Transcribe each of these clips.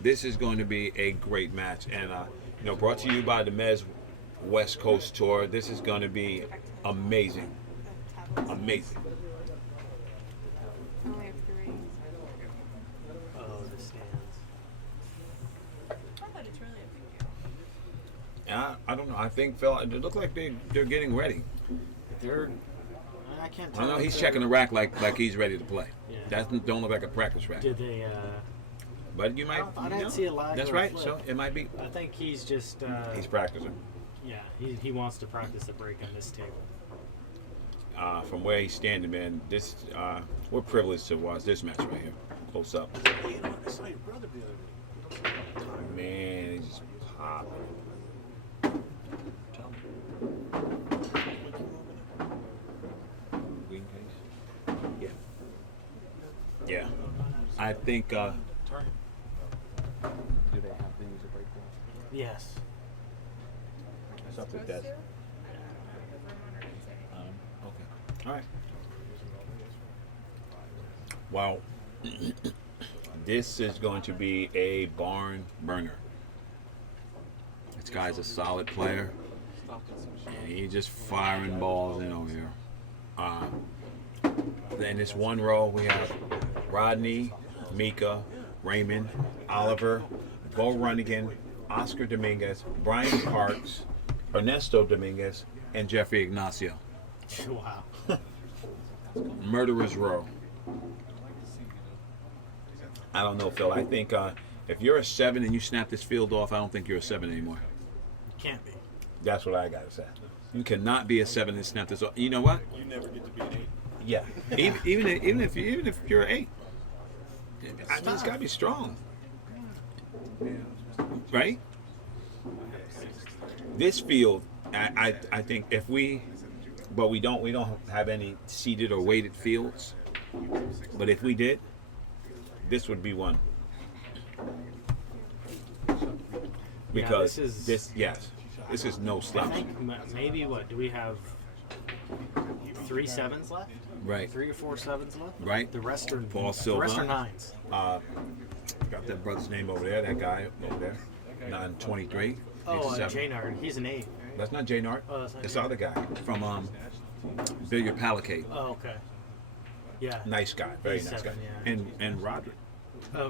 This is going to be a great match, and brought to you by the Mezz West Coast Tour. This is going to be amazing, amazing. I only have 3. Oh, the stands. I thought it's really a big deal. I don't know. I think Phil. It looks like they're getting ready. They're. I can't I tell. know if he's they're- checking the rack like he's ready to play. Yeah. That don't look like a practice rack. Did they? But you might. I didn't see a lag. That's or a right. flip. So it might be. I think he's just. He's practicing. Yeah, he wants to practice the break on this table. From where he's standing, man. This we're privileged to watch this match right here, close up. I saw your brother the other day. Man, he's just popping. Yeah. Yeah. I think. Do they have to use a break ball? Yes. Something like that. Okay. All right. Wow. This is going to be a barn burner. This guy's a solid player, and he's just firing balls in over here. In this one row, we have Rodney, Mika, Raymond, Oliver, Bo Runnigan, Oscar Dominguez, Brian Parks, Ernesto Dominguez, and Jeffrey Ignacio. Wow. Murderer's row. I don't know, Phil. I think if you're a 7 and you snap this field off, I don't think you're a 7 anymore. Can't be. That's what I gotta say. You cannot be a 7 and snap this off. You know what? You never get to be an 8. Yeah. even if you're an 8, I mean, it's gotta be strong, right? This field, I think if we don't have any seeded or weighted fields. But if we did, this would be one. Because this is no I slouch. think maybe what do we have? 3 7s left? Right. 3 or 4 7s left? Right. The rest are Paul The Silva. rest are 9s. Got that brother's name over there, that guy over there. 923. Oh, 87. Jaynard. He's an 8. That's not Jay Nart. Oh, that's not It's Jay. the other guy from Billiard Palicate. Oh, okay. Yeah. Nice guy, very He's nice guy. 7, yeah. And Roderick.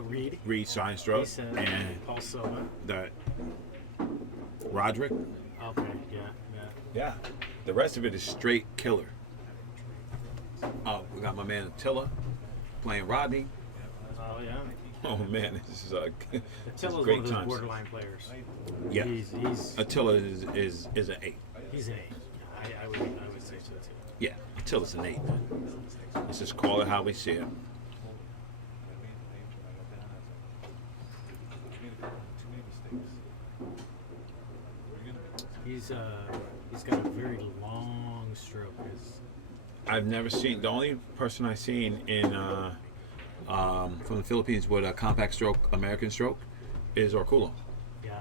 Reed. Reed Seinstroke He's and Paul Silva. the Roderick. Okay. Yeah. Yeah. The rest of it is straight killer. Oh, we got my man Attila playing Rodney. Oh yeah. Oh man, this is a Attila's one great of those times. borderline players. Yeah. He's Attila is an 8. He's an 8. I would say so too. Yeah, Attila's an 8. Let's just call it how we see it. He's got a very long stroke. I've never seen, the only person I've seen in from the Philippines with a compact stroke, American stroke, is Orculo. Yeah.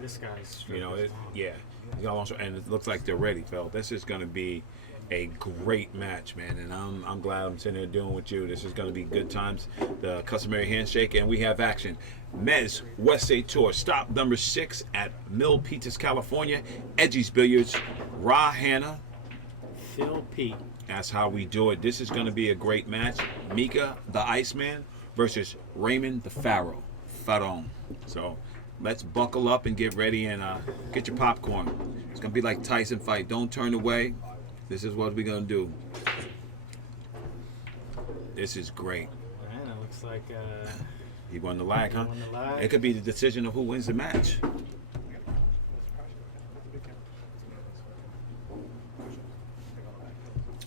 This guy's stroke. You know, is long. yeah, he's got a long stroke, and it looks like they're ready, Phil. This is going to be a great match, man, and I'm glad I'm sitting here doing with you. This is going to be good times. The customary handshake, and we have action. Mezz West State Tour, stop number 6 at Milpitas, California. EDGIES Billiards, Ra Hanna. Phil P. That's how we do it. This is going to be a great match. Mika the Iceman versus Raymond the Fararon. So let's buckle up and get ready and get your popcorn. It's going to be like Tyson fight. Don't turn away. This is what we're going to do. This is great. Man, it looks like He won the lag, huh? won the lag. It could be the decision of who wins the match.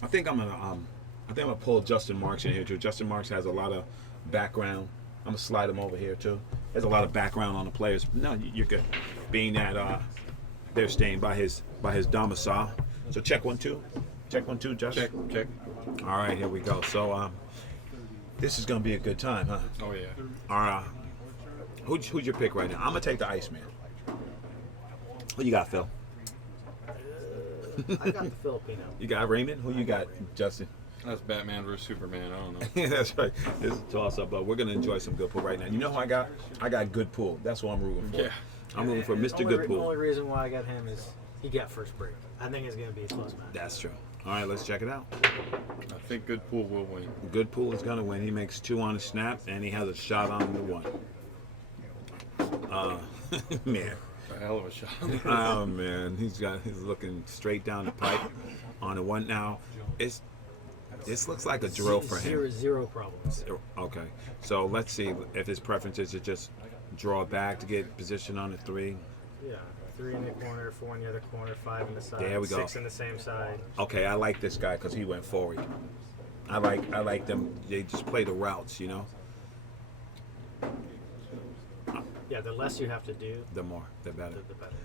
I think I'm gonna pull Justin Marks in here too. Justin Marks has a lot of background. I'm gonna slide him over here too. There's a lot of background on the players. No, you're good. Being that they're staying by his domicile. So check 1 2. Check 1 2, Josh. Check. All right, here we go. So this is gonna be a good time, huh? Oh yeah. All right. Who's your pick right now? I'm gonna take the Iceman. Who you got, Phil? I got the Filipino. You got Raymond? Who you got, Justin? That's Batman versus Superman. I don't know. Yeah, that's right. It's a toss-up, but we're gonna enjoy some good pool right now. You know who I got? I got good pool. That's what I'm rooting for. Yeah. I'm rooting for Mr. Only Good Pool. only reason why I got him is he got first break. I think it's going to be a close match. That's true. All right, let's check it out. I think Good Pool will win. Good Pool is gonna win. He makes 2 on a snap, and he has a shot on the 1. Man. A hell of a shot. Oh man, he's looking straight down the pipe on the 1 now. This looks like a drill for him. Zero problems. Okay, so let's see if his preference is to just draw back to get position on the 3. Yeah. 3 in the corner, 4 in the other corner, 5 in the side, There we go. 6 in the same side. Okay, I like this guy because he went forward. I like them. They just play the routes, you know. Yeah, the less you have to do, The more, the better. the better.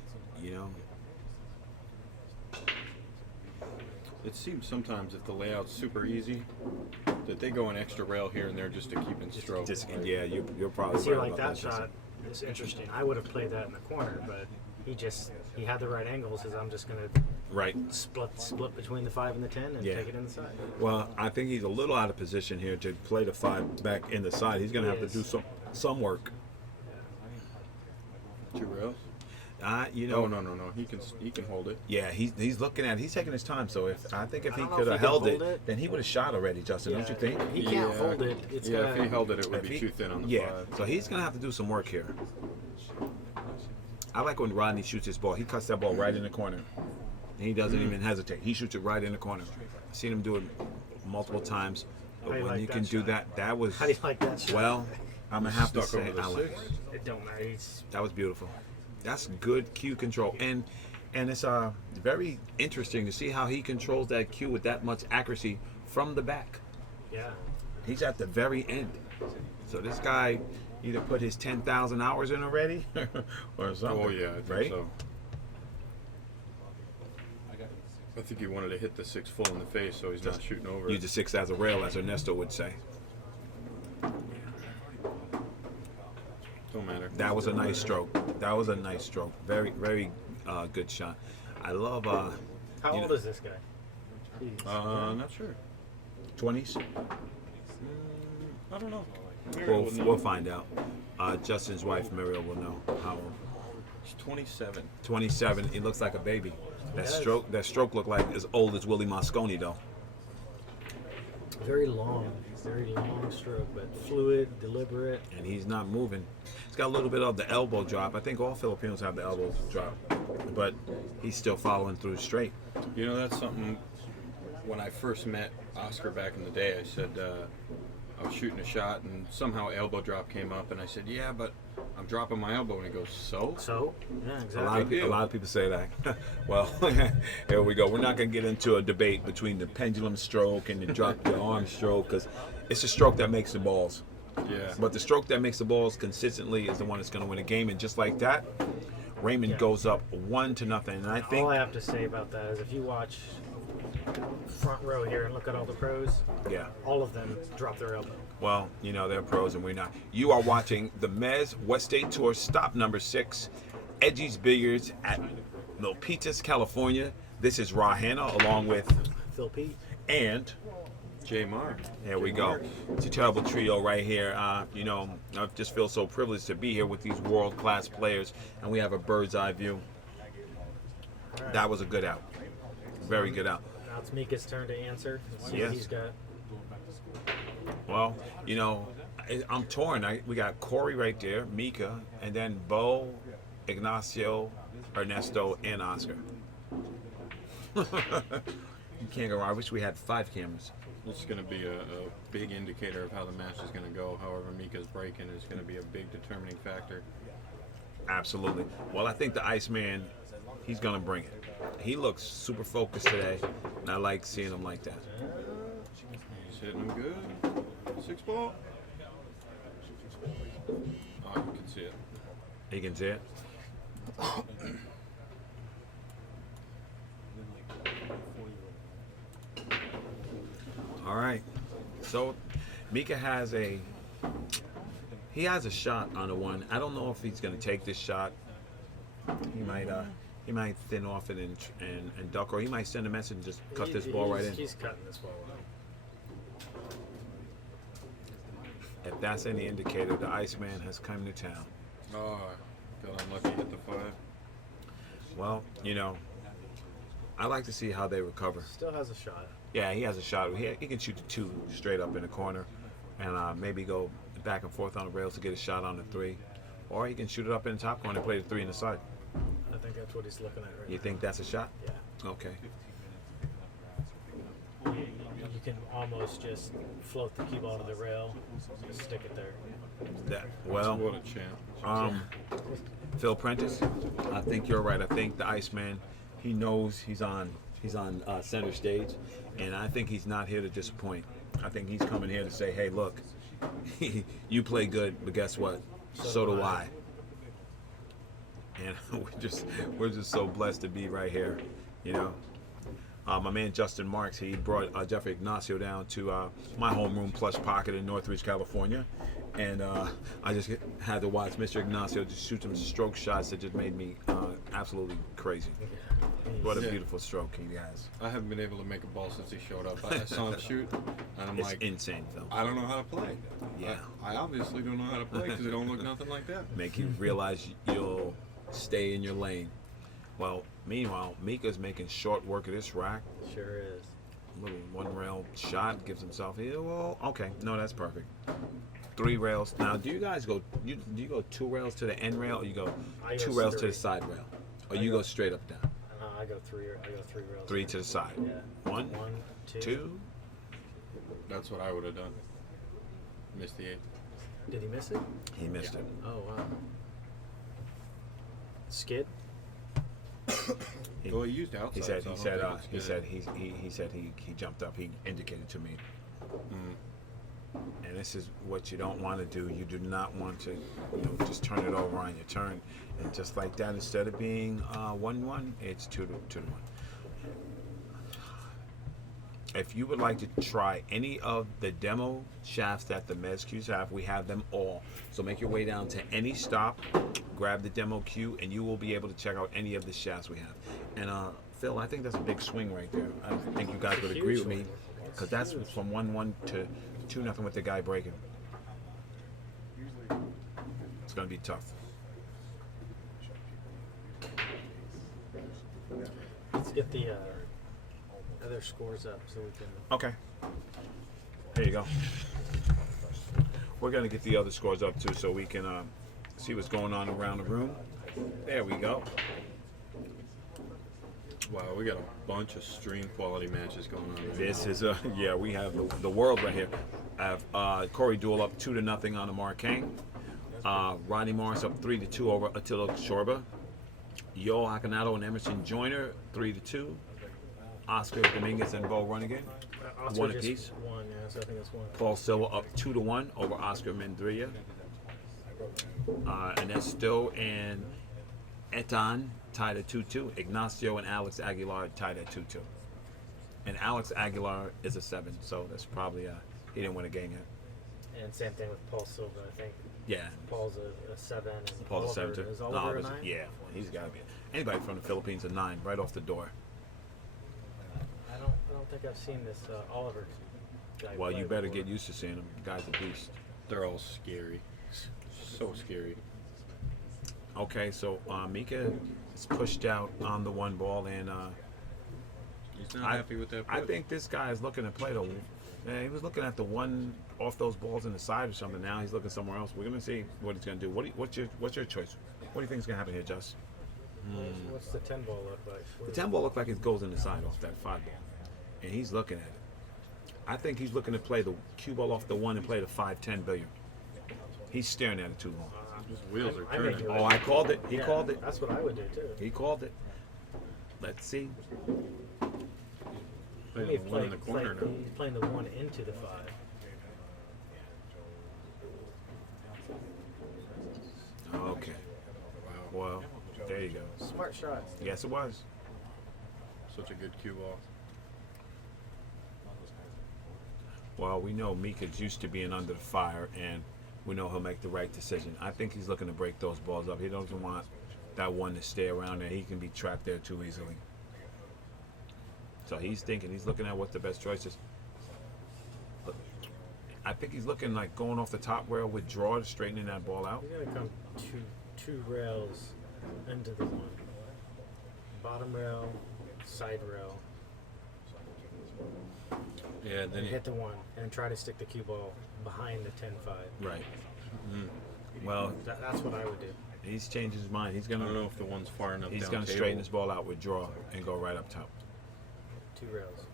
You know. It seems sometimes if the layout's super easy, that they go an extra rail here and there just to keep in stroke. Just Like, yeah, you're probably See, right like about that Justin. shot is interesting. I would have played that in the corner, but he had the right angles. Says I'm just gonna Right. split between the 5 and the 10 and Yeah. take it inside. Well, I think he's a little out of position here to play the 5 back in the side. He's gonna have to do some work. 2 rails? You know. No. He can hold it. Yeah, he's looking at. He's taking his time. So if I he don't know could if have he can held hold it, it. then he would have shot already, Justin. Don't you think? He can't hold it. It's Yeah, gonna, if he held it, it would If be he- too thin on the Yeah, 5. so he's gonna have to do some work here. I like when Rodney shoots his ball. He cuts that ball right in the corner. He doesn't even hesitate. He shoots it right in the corner. I've seen him do it multiple times. How But do you when like you that can do shot? that was How do you like that shot? well. I'm gonna have to Stuck say over the I like 6. it. It don't matter. That was beautiful. That's good cue control, and it's very interesting to see how he controls that cue with that much accuracy from the back. Yeah. He's at the very end. So this guy either put his 10,000 hours in already or something. Oh yeah, I think right? so. I think he wanted to hit the 6 full in the face, so he's not shooting over Use it. the 6 as a rail, as Ernesto would say. Don't matter. That was a nice stroke. That was a nice stroke. Very, very good shot. I love How you old know- is this guy? Jeez. Not sure. 20s. I don't know. Muriel would know. We'll find out. Justin's wife, Muriel, will know how old. He's 27. 27. He looks like a baby. Yes. That stroke looked like as old as Willie Mosconi, though. Very long stroke, but fluid, deliberate. And he's not moving. He's got a little bit of the elbow drop. I think all Filipinos have the elbow drop, but he's still following through straight. You know, that's something. When I first met Oscar back in the day, I said I was shooting a shot, and somehow elbow drop came up, and I said, "Yeah, but I'm dropping my elbow," and he goes, "So?" So, yeah, A exactly. lot of people say that. Well, here we go. We're not going to get into a debate between the pendulum stroke and the drop the arm stroke because it's the stroke that makes the balls. Yeah. But the stroke that makes the balls consistently is the one that's going to win a game. And just like that, Raymond goes up 1-0. And I think, All I have to say about that is if you watch front row here and look at all the pros, yeah. all of them drop their elbow. Well, you know, they're pros and we're not. You are watching the Mezz West State Tour stop number 6, EDGIES Billiards at Milpitas, California. This is Ra Hanna along with Phil Pete. and J. Mark. there we go. It's a terrible trio right here. You know, I just feel so privileged to be here with these world-class players, and we have a bird's eye view. That was a good out. Very good out. Now it's Mika's turn to answer. See Yes. what he's got. Well, you know, I'm torn. We got Corey right there, Mika, and then Bo, Ignacio, Ernesto, and Oscar. You can't go wrong. I wish we had 5 cameras. It's going to be a big indicator of how the match is going to go. However, Mika's breaking is going to be a big determining factor. Absolutely. Well, I think the Iceman, he's going to bring it. He looks super focused today, and I like seeing him like that. He's hitting him good. 6 ball. Oh, you can see it. You can see it. All right. So Mika has a shot on the 1. I don't know if he's going to take this shot. He might thin off it and duck, or he might send a message and just cut this ball right in. He's cutting this ball out. If that's any indicator, the Iceman has come to town. Oh, got unlucky hit the 5. Well, you know, I like to see how they recover. Still has a shot. Yeah, he has a shot. He can shoot the 2 straight up in the corner, and maybe go back and forth on the rails to get a shot on the 3, or he can shoot it up in the top corner and play the 3 in the side. I think that's what he's looking at right now. You think that's a shot? Yeah. Okay. You can almost just float the cue ball to the rail, just stick it there. Well, What a champ. Phil Prentice, I think you're right. I think the Iceman, he knows he's on center stage, and I think he's not here to disappoint. I think he's coming here to say, hey, look, you play good, but guess what? So do I. And we're just so blessed to be right here, you know. My man Justin Marks, he brought Jeffrey Ignacio down to my homeroom plush pocket in Northridge, California, and I just had to watch Mr. Ignacio just shoot some stroke shots that just made me absolutely crazy. What a beautiful stroke he has. I haven't been able to make a ball since he showed up. I saw him shoot, and I'm It's like, insane, Phil. I don't know how to play. Yeah. I obviously don't know how to play because it don't look nothing like that. Make you realize you'll stay in your lane. Well, meanwhile, Mika's making short work of this rack. Sure is. Little 1 rail shot, gives himself here. Well, okay, no, that's perfect. 3 rails. Now, do you guys go? Do you go 2 rails to the end rail, or you go I 2 go rails to 3. the side rail, or I you go- go straight up down? I go 3 rails. 3 to the side. Yeah. 1, 2. 2. That's what I would have done. Missed the 8. Did he miss it? He missed it. Oh wow. Skid. He, Well, he used outside. he said. so I He don't said. think it's He good. said. He said he jumped up. He indicated to me. And this is what you don't want to do. You do not want to, just turn it over on your turn, and just like that, instead of being 1-1, it's 2-1. If you would like to try any of the demo shafts that the Mezz cues have, we have them all. So make your way down to any stop, grab the demo cue, and you will be able to check out any of the shafts we have. And Phil, I think that's a big swing right there. I think you guys would agree with me, because that's from 1-1 to 2-0 with the guy breaking. It's going to be tough. Let's get the other scores up so we can. Okay. There you go. We're going to get the other scores up too, so we can see what's going on around the room. There we go. Wow, we got a bunch of stream quality matches going on. Right This now. is we have the world right here. I have Corey Duel up 2-0 on the Marquang. Rodney Morris up 3-2 over Attila Shorba. Yo Akanato and Emerson Joyner 3-2. Oscar Dominguez and Bo Runnigan Oscar 1 just apiece. One, yeah, so I think it's 1. Paul Silva up 2-1 over Oscar Mendrilla. Ernesto and Etan tied at 2-2. Ignacio and Alex Aguilar tied at 2-2. And Alex Aguilar is a 7, so that's probably he didn't win a game yet. And same thing with Paul Silva, I think. Yeah, Paul's a 7. And Paul's a 7 Oliver, too. Is Oliver a 9? Yeah, he's got to be. Anybody from the Philippines a 9 right off the door. I don't think I've seen this Oliver guy. Well, play you better before. get used to seeing him. The guy's a beast. They're all scary. So scary. Okay, so Mika is pushed out on the 1 ball, and He's not happy with that. I push. think this guy is looking to play the. Yeah, he was looking at the 1 off those balls in the side or something. Now he's looking somewhere else. We're gonna see what he's gonna do. What's your choice? What do you think is gonna happen here, Just? What's the 10 ball look like? The 10 ball looked like it goes in the side off that 5 ball, and he's looking at it. I think he's looking to play the cue ball off the 1 and play the 5-10 billiard. He's staring at it too long. His wheels are I think turning. you're Oh, I called it. He Yeah, called it. That's what I would do too. He called it. Let's see. Playing He's the 1 in the corner now. He's playing the 1 into the 5. Okay. Well, there you go. Smart shots. Yes, it was. Such a good cue ball. Well, we know Mika's used to being under the fire, and we know he'll make the right decision. I think he's looking to break those balls up. He doesn't want that 1 to stay around there. He can be trapped there too easily. So he's thinking, he's looking at what the best choice is. Look, I think he's looking like going off the top rail with draw, straightening that ball out. He's gonna come two rails into the one. Bottom rail, side rail. Yeah, then And he hit the one and try to stick the cue ball behind the 10-5. Right. Well, That's what I would do. he's changed his mind. He's I don't gonna know if the one's far enough he's down gonna table. straighten his ball out with draw and go right up top. 2 rails.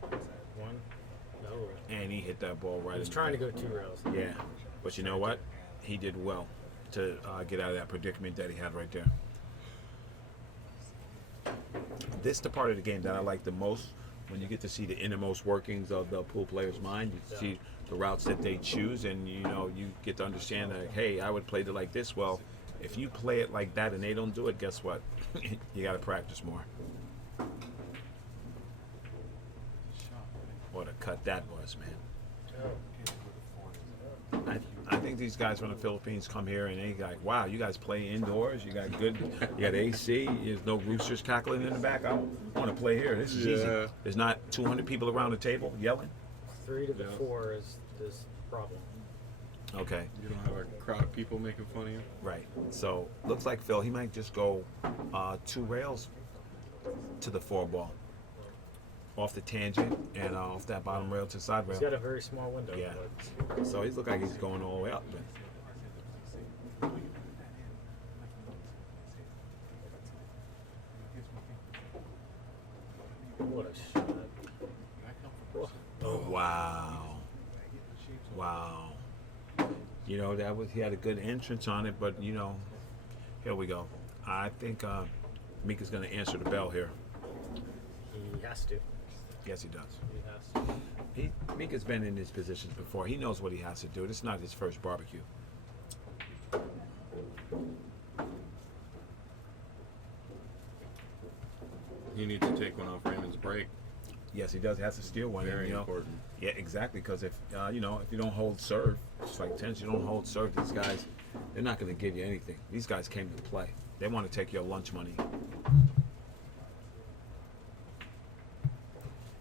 1. No. And he hit that ball right. He was in the trying to face. go 2 rails. Yeah, but you know what? He did well to get out of that predicament that he had right there. This is the part of the game that I like the most, when you get to see the innermost workings of the pool player's mind. You see the routes that they choose, and you know, you get to understand that, hey, I would play it like this. Well, if you play it like that and they don't do it, guess what? You got to practice more. What a cut that was, man. I think these guys from the Philippines come here and they like, wow, you guys play indoors. You got good, you got AC. There's no roosters cackling in the back. I want to play here. This is easy. There's not 200 people around the table yelling. 3 to the 4 is this problem. Okay, You don't have a crowd of people making fun of you. right. So looks like Phil, he might just go 2 rails to the 4 ball, off the tangent and off that bottom rail to the side He's rail. got a very small window. Yeah. But So he's look like he's going all the way up. But what a shot. oh, wow. You know, that was, he had a good entrance on it, but you know, here we go. I think Mika's going to answer the bell here. He has to. Yes, he does. He has to. Mika's been in these positions before. He knows what he has to do. This is not his first barbecue. You need to take one off Raymond's break. Yes, he does. He has to steal one. Very you know. important. Yeah, exactly. Because if you know, if you don't hold serve, just like tennis, you don't hold serve. These guys, they're not going to give you anything. These guys came to play. They want to take your lunch money.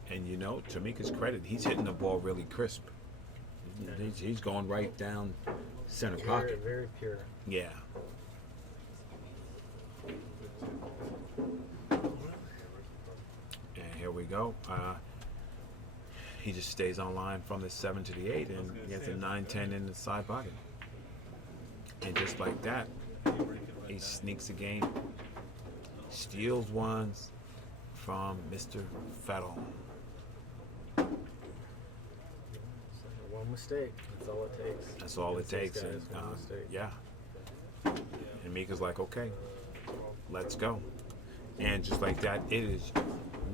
And you know, to Mika's credit, he's hitting the ball really crisp. He's going right down center pocket. Very pure. Yeah. And here we go. He just stays on line from the 7 to the 8, and he has a 9-10 in the side pocket. And just like that, he sneaks a game, steals ones from Mr. Fararon. One mistake. That's all it takes. That's all it Against these takes. guys, And one mistake. yeah. And Mika's like, okay, let's go. And just like that, it is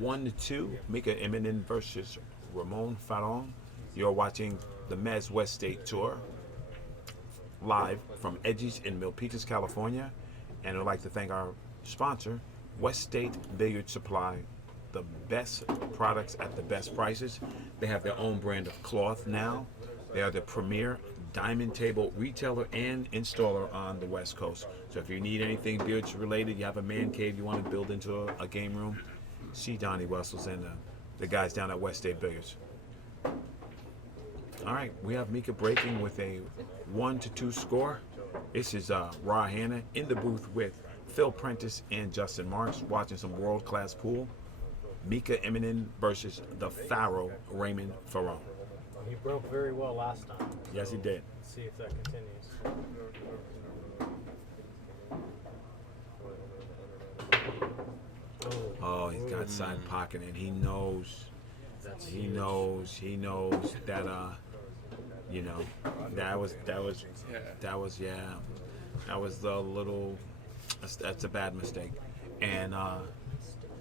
1-2. Mika Immonen versus Raymond Fararon. You're watching the Mezz West State Tour live from EDGIES in Milpitas, California. And I'd like to thank our sponsor, West State Billiard Supply. The best products at the best prices. They have their own brand of cloth now. They are the premier diamond table retailer and installer on the West Coast. So if you need anything billiards related, you have a man cave you want to build into a game room, see Donnie Wessels and the guys down at West State Billiards. All right, we have Mika breaking with a 1-2 score. This is Ra Hanna in the booth with Phil Prentice and Justin Marks watching some world-class pool. Mika Immonen versus the Pharaoh, Raymond Fararon. He broke very well last time. Yes, he did. Let's see if that continues. Oh, he's got side pocket, and he knows. That's He huge. knows. He knows that. You know, that was the little. That's a bad mistake, and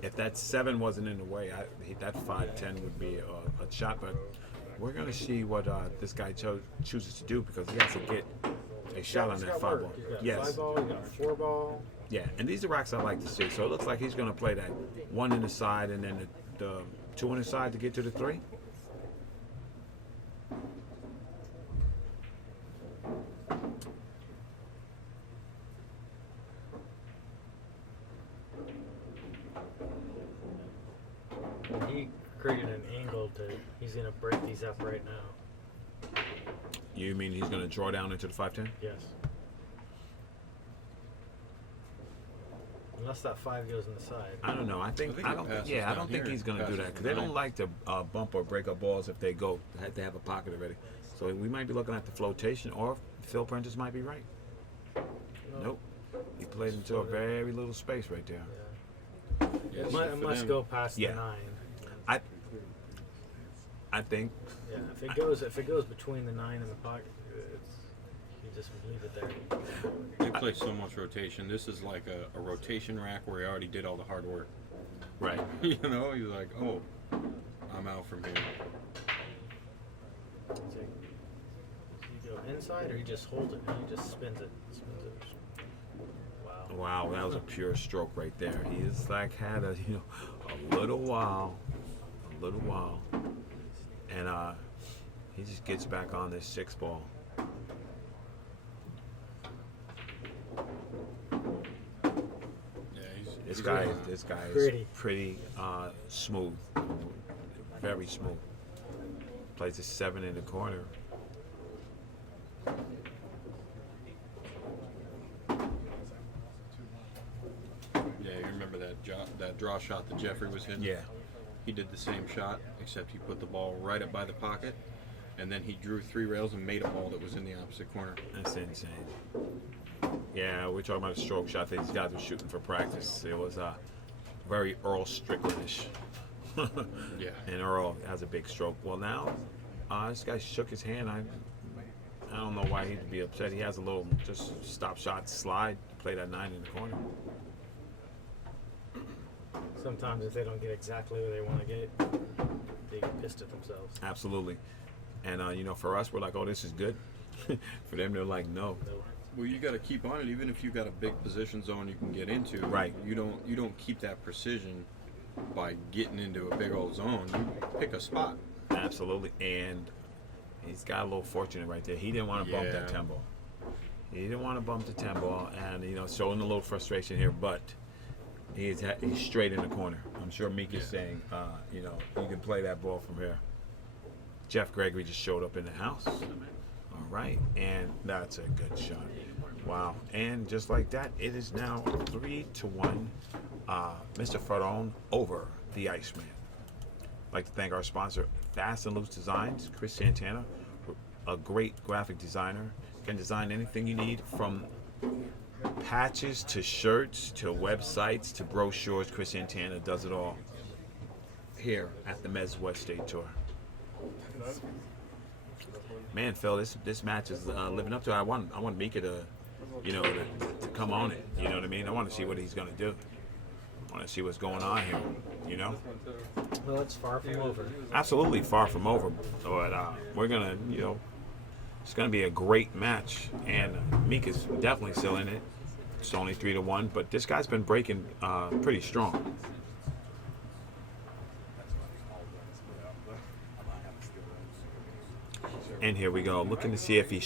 if that 7 wasn't in the way, that 5-10 would be a shot. But we're gonna see what this guy chooses to do, because he has to get a shot on that 5 ball. He's got Yes. 5 ball, he's got 4 ball. Yeah, and these are racks I like to see. So it looks like he's going to play that 1 in the side and then the 2 in the side to get to the 3. He created an angle to. He's gonna break these up right now. You mean he's going to draw down into the 5-10? Yes. Unless that 5 goes in the side. I don't know. I think I think I it don't. passes Yeah, I down don't think here. he's going to do Passes that because the they don't nine. like to bump or break up balls if they go. They have a pocket already. So we might be looking at the flotation, or Phil Prentice might be right. Nope. He played into a very little space right there. Yeah. Yeah, It so must, for it must them- go past Yeah. the 9. I think. Yeah, if it goes between the 9 and the pocket, you just leave it there. They play so much rotation. This is like a rotation rack where he already did all the hard work. Right. You know, he's like, oh, I'm out from here. So you go inside, or you just hold it and he just spins it. Wow. Wow, that was a pure stroke right there. He just like had a a little while, and he just gets back on this 6 ball. Yeah, he's This he's guy good. is Pretty. pretty smooth, very smooth. Plays a 7 in the corner. Yeah, you remember that draw shot that Jeffrey was hitting? Yeah. He did the same shot, except he put the ball right up by the pocket, and then he drew 3 rails and made a ball that was in the opposite corner. That's insane. Yeah, we're talking about a stroke shot that these guys were shooting for practice. It was very Earl Stricklandish. Yeah. And Earl has a big stroke. Well, now this guy shook his hand. I don't know why he'd be upset. He has a little just stop shot slide to play that 9 in the corner. Sometimes if they don't get exactly what they want to get, they get pissed at themselves. Absolutely. And for us, we're like, oh, this is good. For them, they're like, no. Well, you got to keep on it, even if you've got a big position zone you can get into. Right. You don't keep that precision by getting into a big old zone. You pick a spot. Absolutely. And he's got a little fortunate right there. He didn't want to bump that Yeah. 10 ball. He didn't want to bump the 10 ball, and showing a little frustration here, but he's straight in the corner. I'm sure Mika's saying, you can play that ball from here. Jeff Gregory just showed up in the house. All right, and that's a good shot. Wow, and just like that, it is now 3-1. Mr. Fararon over the Iceman. I'd like to thank our sponsor, Fast and Loose Designs, Chris Santana, a great graphic designer. Can design anything you need from patches to shirts to websites to brochures. Chris Santana does it all here at the Mezz West State Tour. Man, Phil, this match is living up to it. I want Mika to come on it. You know what I mean? I want to see what he's gonna do. I want to see what's going on here. Well, it's far from over. Absolutely far from over, but we're gonna, it's gonna be a great match, and Mika's definitely still in it. It's only 3-1, but this guy's been breaking pretty strong. And here we go, looking to see if he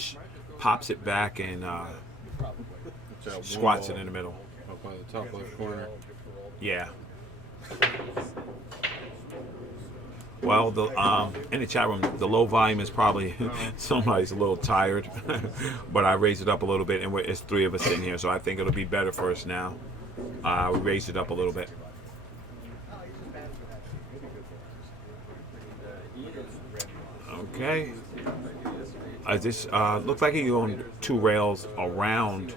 pops it back and It's that squats one it in the middle. ball up by the top left corner. Yeah. Well, in the chat room, the low volume is probably somebody's a little tired, but I raised it up a little bit, and it's 3 of us sitting here, so I think it'll be better for us now. We raised it up a little bit. Okay. This looks like he's on 2 rails around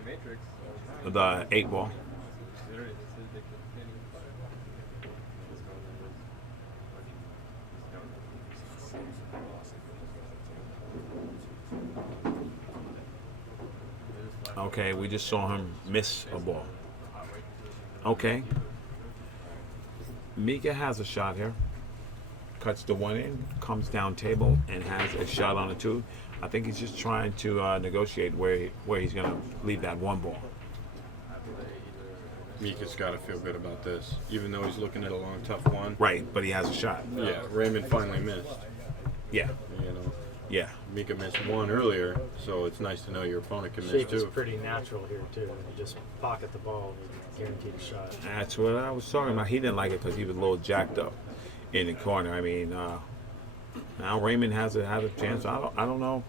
the 8 ball. Okay, we just saw him miss a ball. Okay. Mika has a shot here. Cuts the 1 in, comes down table, and has a shot on the 2. I think he's just trying to negotiate where he's going to leave that 1 ball. Mika's got to feel good about this, even though he's looking at a long, tough one. Right, but he has a shot. Yeah, Raymond finally missed. Yeah, yeah. Mika missed 1 earlier, so it's nice to know your opponent can miss Shape is 2. pretty natural here too. You just pocket the ball, you guaranteed a shot. That's what I was talking about. He didn't like it because he was a little jacked up in the corner. I mean, now Raymond has a chance. I don't know.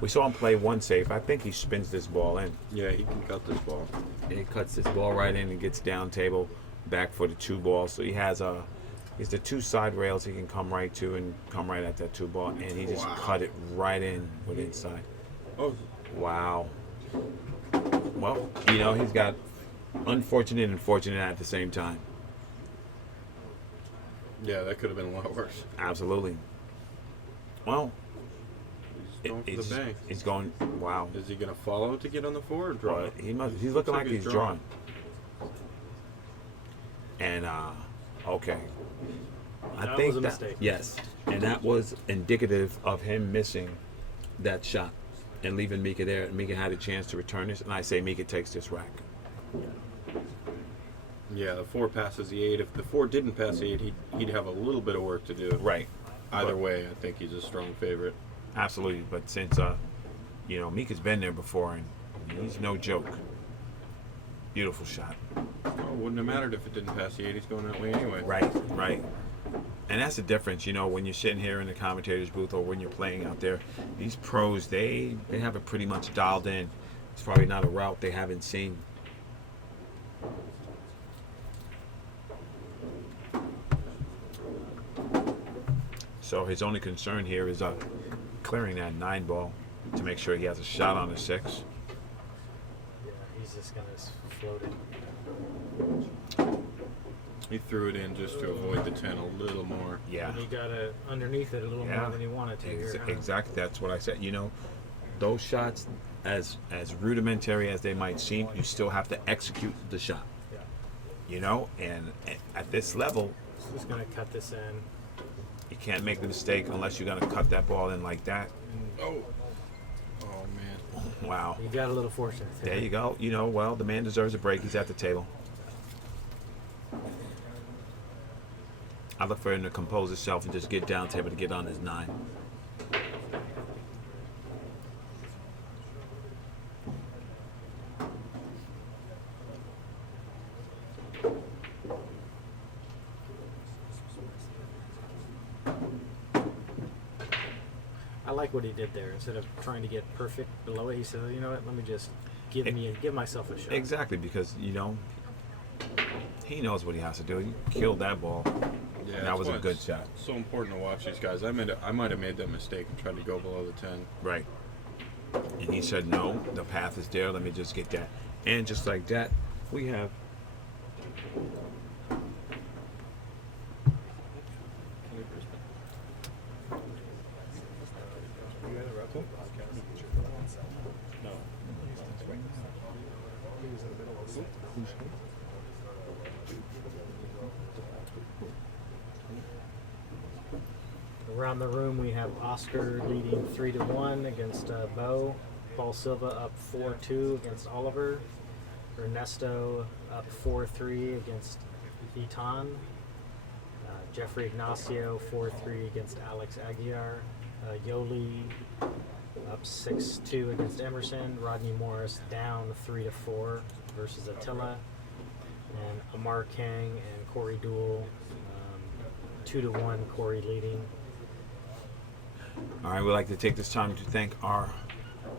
We saw him play one safe. I think he spins this ball in. Yeah, he can cut this ball. And he cuts this ball right in and gets down table, back for the 2 ball. So he has he's the 2 side rails he can come right to and come right at that 2 ball, and he just cut it right in with inside. Oh, Wow. Well, you know, he's got unfortunate and fortunate at the same time. yeah, that could have been a lot worse. Absolutely. Well, He's going for the bank. he's going. Wow. Is he going to follow to get on the 4 or draw? Well, he's looking like he's drawing. And okay. That was a mistake. Yes, and that was indicative of him missing that shot and leaving Mika there. And Mika had a chance to return this, and I say Mika takes this rack. Yeah, the 4 passes the 8. If the 4 didn't pass the 8, he'd have a little bit of work to do. Right. Either But- way, I think he's a strong favorite. Absolutely, but since you know, Mika's been there before, and he's no joke. Beautiful shot. Oh, wouldn't have mattered if it didn't pass the 8. He's going that way anyway. Right. And that's the difference, you know, when you're sitting here in the commentator's booth or when you're playing out there. These pros, they have it pretty much dialed in. It's probably not a route they haven't seen. So his only concern here is clearing that 9 ball to make sure he has a shot on the 6. Yeah, he's just gonna float it. He threw it in just to avoid the 10 a little more. Yeah. And he got it underneath it a little more than he wanted to. here, huh? Exactly. That's what I said. You know, those shots, as rudimentary as they might seem, you still have to execute the shot. Yeah. You know, and at this level, He's gonna cut this in. you can't make the mistake unless you're gonna cut that ball in like that. Oh. Oh, man. Wow. You got a little fortunate There you go. You know, well, the man deserves a break. He's at the table. I look for him to compose himself and just get down table to get on his 9. I like what he did there. Instead of trying to get perfect below it, he said, you know what, let me just give myself a shot. Exactly, because, you know, he knows what he has to do. He killed that ball. Yeah, That that's was a why good it's shot. So important to watch these guys. I might have made that mistake and tried to go below the 10. Right. And he said, no, the path is there. Let me just get that. And just like that, we have Around the room, we have Oscar leading 3-1 against Bo. Paul Silva up 4-2 against Oliver. Ernesto up 4-3 against Itan. Jeffrey Ignacio 4-3 against Alex Aguiar. Yoli up 6-2 against Emerson. Rodney Morris down 3-4 versus Attila. And Amar Kang and Corey Duel 2-1. Corey leading. All right, we'd like to take this time to thank our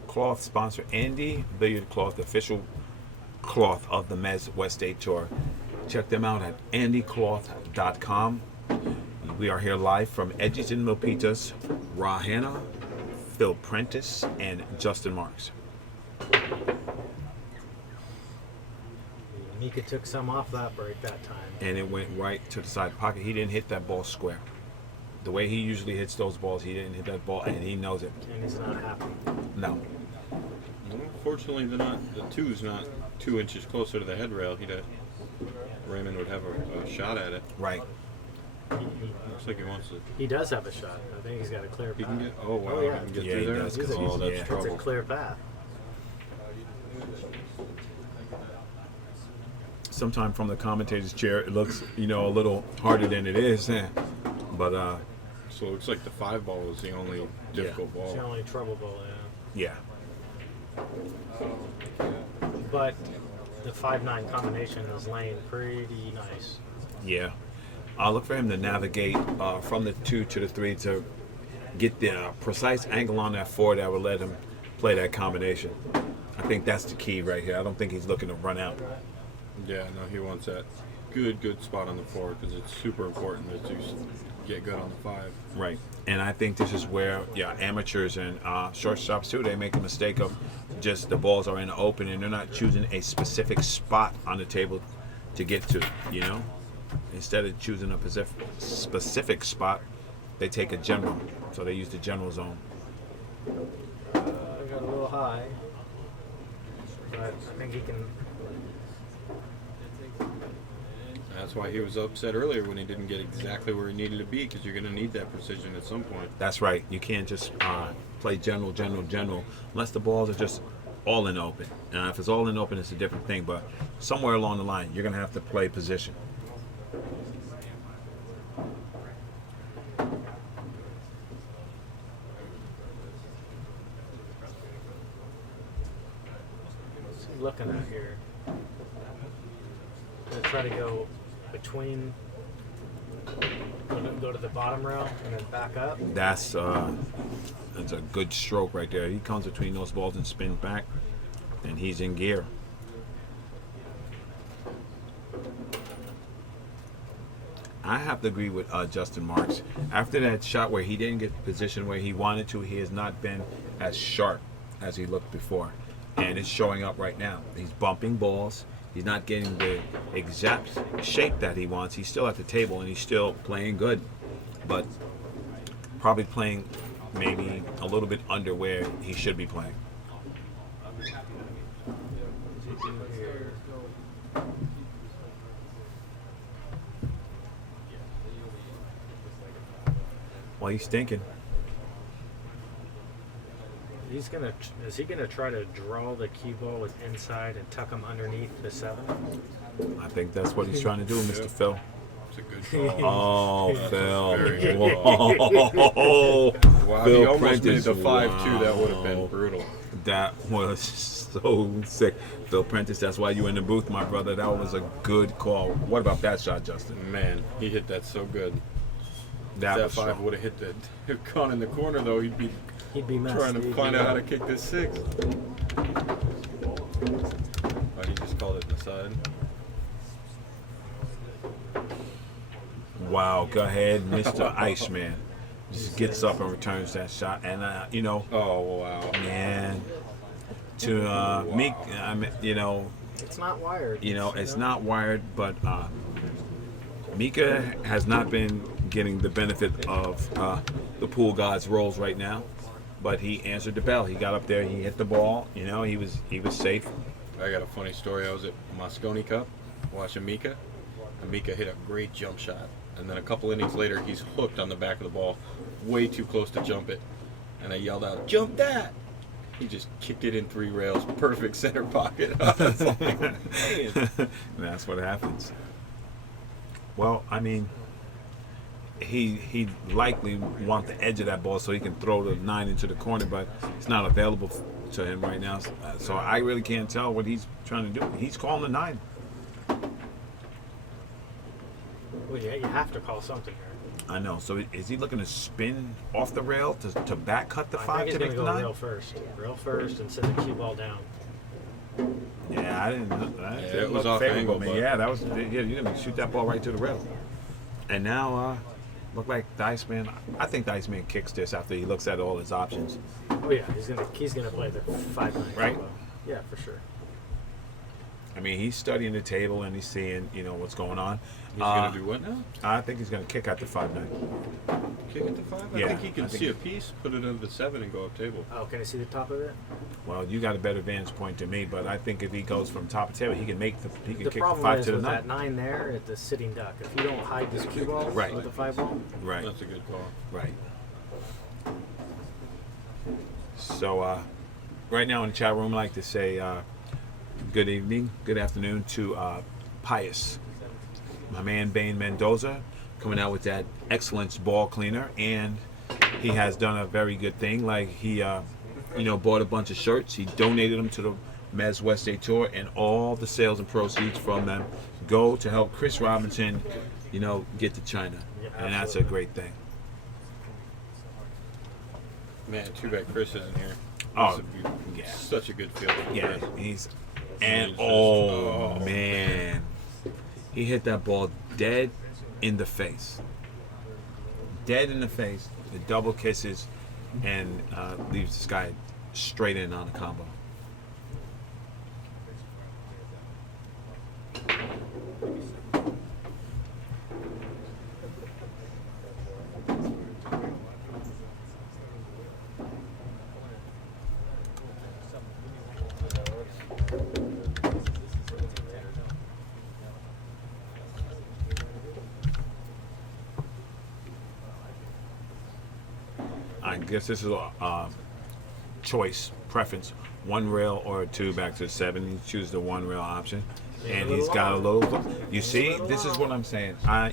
cloth sponsor, Andy Billiard Cloth, the official cloth of the MWST Tour. Check them out at andycloth.com. We are here live from EDGIES in Milpitas, Rahana, Phil Prentice, and Justin Marks. Mika took some off that break that time. And it went right to the side pocket. He didn't hit that ball square. The way he usually hits those balls, he didn't hit that ball, and he knows it. And he's not happy. No. Well, fortunately, the 2's not 2 inches closer to the head rail. Raymond would have a shot at it. Right. Looks like he wants to. He does have a shot. I think he's got a clear path. He can get. Oh wow! Oh, yeah. He can get Yeah, through he there. does, 'cause Oh, he's- that's yeah. It's a trouble. clear path. Sometimes from the commentator's chair, it looks, you know, a little harder than it is. But, So it looks like the 5 ball was the only difficult It's the ball. only trouble ball, yeah. yeah. But the 5-9 combination is laying pretty nice. Yeah. I'll look for him to navigate from the 2 to the 3 to get the precise angle on that four that would let him play that combination. I think that's the key right here. I don't think he's looking to run out. Yeah, no, he wants that good spot on the four because it's super important that you get good on the five. Right. And I think this is where amateurs and shortstops too, they make the mistake of just the balls are in the open and they're not choosing a specific spot on the table to get to, you know? Instead of choosing a specific spot, they take a general. So they use the general zone. I got a little high, but I think he can. That's why he was upset earlier when he didn't get exactly where he needed to be because you're going to need that precision at some point. That's right. You can't just play general unless the balls are just all in open. If it's all in open, it's a different thing. But somewhere along the line, you're going to have to play position. What's he looking at here? Gonna try to go between, go to the bottom rail and then back up. That's a good stroke right there. He comes between those balls and spins back, and he's in gear. I have to agree with Justin Marks. After that shot where he didn't get the position where he wanted to, he has not been as sharp as he looked before. And it's showing up right now. He's bumping balls. He's not getting the exact shape that he wants. He's still at the table and he's still playing good, but probably playing maybe a little bit under where he should be playing. Well, he's thinking. Is he gonna try to draw the cue ball with inside and tuck him underneath the 7? I think that's what he's trying to do, Mr. Phil. It's a good call. Oh, Phil. Very good. Whoa. Wow, Phil he almost Prentice, made the 5-2. That would have wow. been brutal. That was so sick. Phil Prentice, that's why you in the booth, my brother. That was a good call. What about that shot, Justin? Man, he hit that so good. That That was 5 strong. would have hit that. Gone in the corner though. He'd be messed. trying to He'd find be out how to up. kick this 6. Oh, he just called it in the side. Wow, go ahead, Mr. Iceman. Just gets up and returns that shot. And, Oh wow. man, to Meek, It's not wired. it's not wired, but Mika has not been getting the benefit of the pool god's roles right now. But he answered the bell. He got up there. He hit the ball. He was safe. I got a funny story. I was at Moscone Cup watching Mika, and Mika hit a great jump shot. And then a couple innings later, he's hooked on the back of the ball, way too close to jump it. And I yelled out, "Jump that!" He just kicked it in 3 rails, perfect center pocket. I was like, man. That's what happens. Well, I mean, he likely want the edge of that ball so he can throw the 9 into the corner, but it's not available to him right now. So I really can't tell what he's trying to do. He's calling the 9. Well, yeah, you have to call something here. I know. So is he looking to spin off the rail to back cut the 5 I think to he's make gonna the go 9? rail first, and send the cue ball down. Yeah, I didn't. That Yeah, didn't it was look off favorable angle, to me. but- Yeah, that was. Yeah, you didn't shoot that ball right to the rail. And now, look like the Iceman. I think the Iceman kicks this after he looks at all his options. Oh yeah, he's gonna play the 5-9 Right. combo. Yeah, for sure. I mean, he's studying the table and he's seeing, what's going on. He's going to do what now? I think he's going to kick at the 5-9. Kick it to 5? I Yeah, think he can I think see a piece, put it under the 7, and go up table. Oh, can I see the top of it? Well, you got a better vantage point than me, but I think if he goes from top of table, he can kick The the problem 5 is to the with 9. that 9 there, it's a sitting duck. If you don't hide this cue ball Right. with the 5 ball, Right. That's a good call. Right. So, right now in the chat room, I'd like to say good evening, good afternoon to Pius, my man Bane Mendoza, coming out with that excellence ball cleaner, and he has done a very good thing. Like he, bought a bunch of shirts. He donated them to the Mezz West Day Tour, and all the sales and proceeds from them go to help Chris Robinson, get to China, Yeah, and that's a absolutely. great thing. Man, too bad Chris isn't here. Oh, This would be yeah. such a good feel for Yeah, Chris. he's and He's just- oh oh, man, he hit that ball dead in the face. Dead in the face. The double kisses and leaves this guy straight in on a combo. I guess this is a choice, preference. One rail or two back to the 7. You choose the one rail option. And he's got a little. You see, this is what I'm saying. I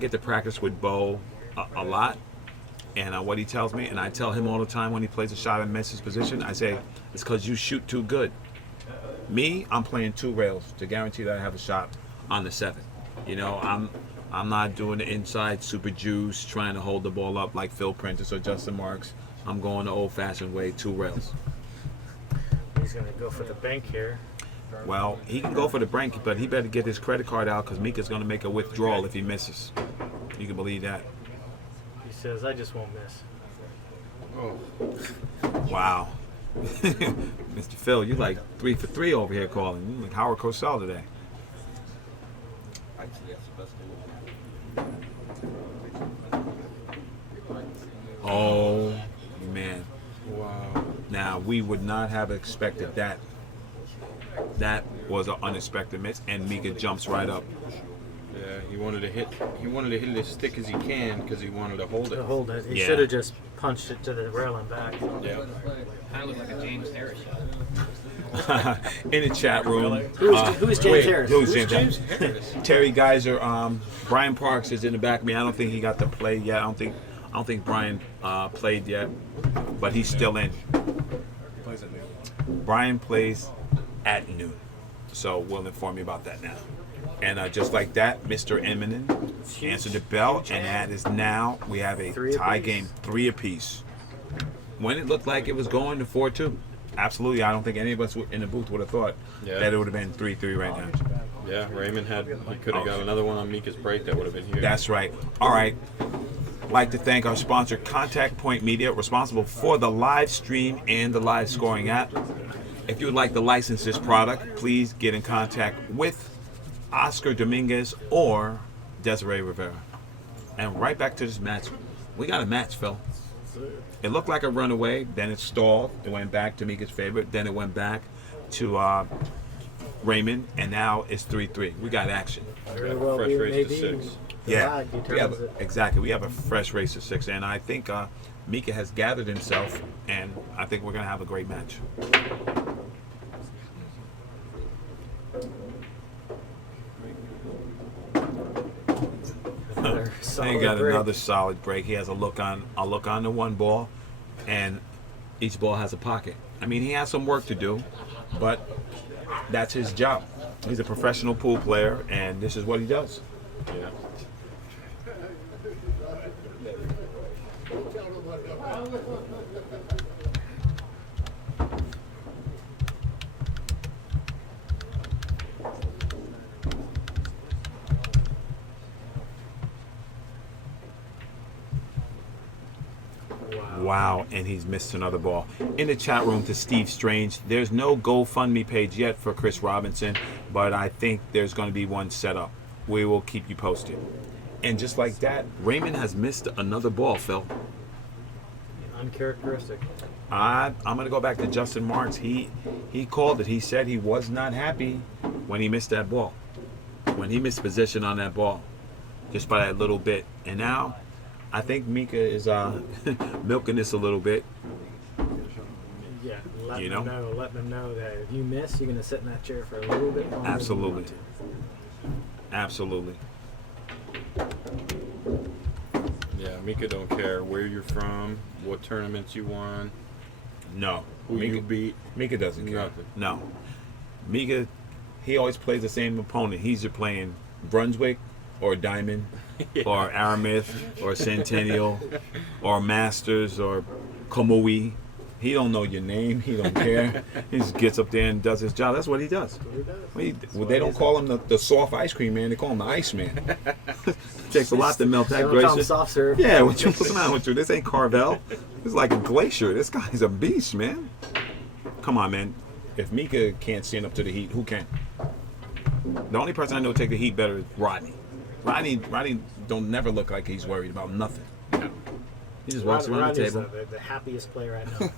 get to practice with Bo a lot. And what he tells me, and I tell him all the time when he plays a shot in Mezz's position, I say, it's because you shoot too good. Me, I'm playing 2 rails to guarantee that I have a shot on the 7. I'm not doing the inside super juice, trying to hold the ball up like Phil Prentice or Justin Marks. I'm going the old-fashioned way, 2 rails. He's going to go for the bank here. Well, he can go for the bank, but he better get his credit card out because Mika's going to make a withdrawal if he misses. You can believe that. He says, I just won't miss. Oh, Wow. Mr. Phil, you like 3 for 3 over here calling. You like Howard Cosell today. Oh, man. wow. Now, we would not have expected that. That was an unexpected miss, and Mika jumps right up. Yeah, he wanted to hit it as thick as he can because he wanted to hold it. To hold it. He Yeah. should have just punched it to the rail and back. Yeah. Kind of looked like a James Harris shot. In the chat room. Who's James Harris? Who's James Harris? Terry Geyser. Brian Parks is in the back of me. I don't think he got to play yet. I don't think Brian played yet, but he's still in. Plays at noon. Brian plays at noon, so we'll inform you about that now. And just like that, Mr. Immonen answered the bell, and that is now we have a 3 tie apiece. game, 3 apiece. When it looked like it was going to 4-2, absolutely, I don't think any of us in the booth would have thought Yeah. that it would have been 3-3 right now. Yeah, Raymond could have got another one on Mika's break that would have been huge. That's right. All right. Like to thank our sponsor, Contact Point Media, responsible for the live stream and the live scoring app. If you would like to license this product, please get in contact with Oscar Dominguez or Desiree Rivera. And right back to this match. We got a match, Phil. It looked like a runaway, then it stalled. It went back to Mika's favorite, then it went back to Raymond, and now it's 3-3. We got action. Very well Fresh be, race to maybe. 6. The Yeah, lag we have determines it. exactly. We have a fresh race of 6, and I think Mika has gathered himself, and I think we're gonna have a great match. Another He solid got break. another solid break. He has a look on the one ball, and each ball has a pocket. I mean, he has some work to do, but that's his job. He's a professional pool player, and this is what he does. Yeah. Wow, and he's missed another ball. In the chat room to Steve Strange, there's no GoFundMe page yet for Chris Robinson, but I think there's going to be one set up. We will keep you posted. And just like that, Raymond has missed another ball, Phil. Uncharacteristic. I'm going to go back to Justin Marks. He called it. He said he was not happy when he missed that ball. When he missed position on that ball. Just by that little bit. And now, I think Mika is milking this a little bit. Yeah, let You them know? know. Let them know that if you miss, you're going to sit in that chair for a little bit longer. than you Absolutely. want to. Absolutely. Yeah, Mika don't care where you're from, what tournaments you won, No. who you beat. Mika doesn't care. Nothing. No. Mika, he always plays the same opponent. He's either playing Brunswick, or Diamond or Aramith or Centennial or Masters or Kamui. He don't know your name. He don't care. He just gets up there and does his job. That's what he does. They don't call him the soft ice cream man. They call him the ice man. It takes a lot to melt that glacier. Soft serve. Yeah, what's on with you? This ain't Carvel. It's like a glacier. This guy's a beast, man. Come on, man. If Mika can't stand up to the heat, who can? The only person I know take the heat better is Rodney. Rodney don't never look like he's worried about nothing. He just walks around the table. The happiest player I know.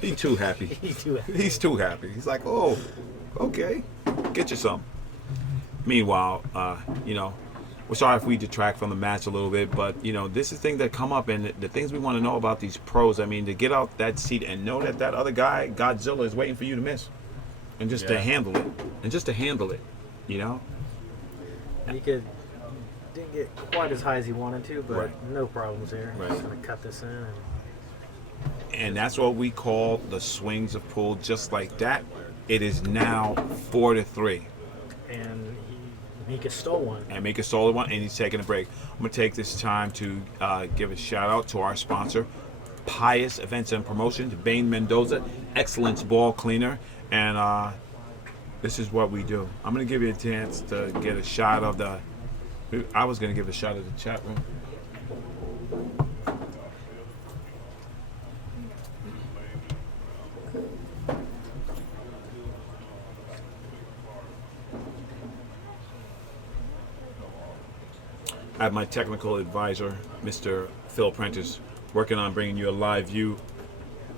He's too happy. He's too happy. He's like, oh, okay, get you some. Meanwhile, we're sorry if we detract from the match a little bit, but this is things that come up, and the things we want to know about these pros. I mean, to get out that seat and know that other guy, Godzilla, is waiting for you to miss, and just to handle it, Mika didn't get quite as high as he wanted to, but Right. no problems there. Right. Just gonna cut this in. And that's what we call the swings of pool. Just like that, it is now 4-3. And Mika stole one. And make a solid one, and he's taking a break. I'm going to take this time to give a shout out to our sponsor, Pious Events and Promotions, Bain Mendoza, Excellence Ball Cleaner, and this is what we do. I'm going to give you a chance to get a shot of the. I was going to give a shot of the chat room. I have my technical advisor, Mr. Phil Prentice, working on bringing you a live view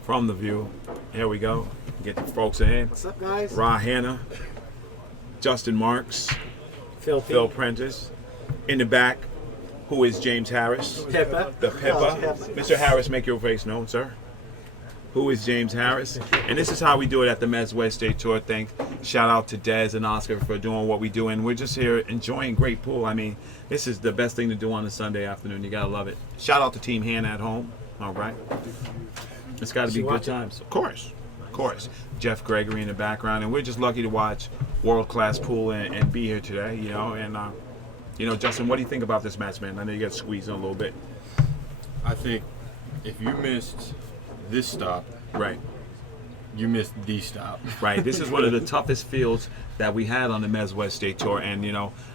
from the view. Here we go. Get the folks in. What's up, guys? Ra Hanna, Justin Marks, Phil Prentice. In the back, who is James Harris? Pippa. The Pippa. Mr. Harris, make your face known, sir. Who is James Harris? And this is how we do it at the MWST Tour. Shout out to Dez and Oscar for doing what we do. And we're just here enjoying great pool. I mean, this is the best thing to do on a Sunday afternoon. You got to love it. Shout out to Team Hannah at home. All right. It's got to be good times. Of course. Of course. Jeff Gregory in the background. And we're just lucky to watch world-class pool and be here today, And, Justin, what do you think about this match, man? I know you got squeezed in a little bit. I think if you missed this stop, Right. you missed the stop. Right. This is one of the toughest fields that we had on the MWST Tour, and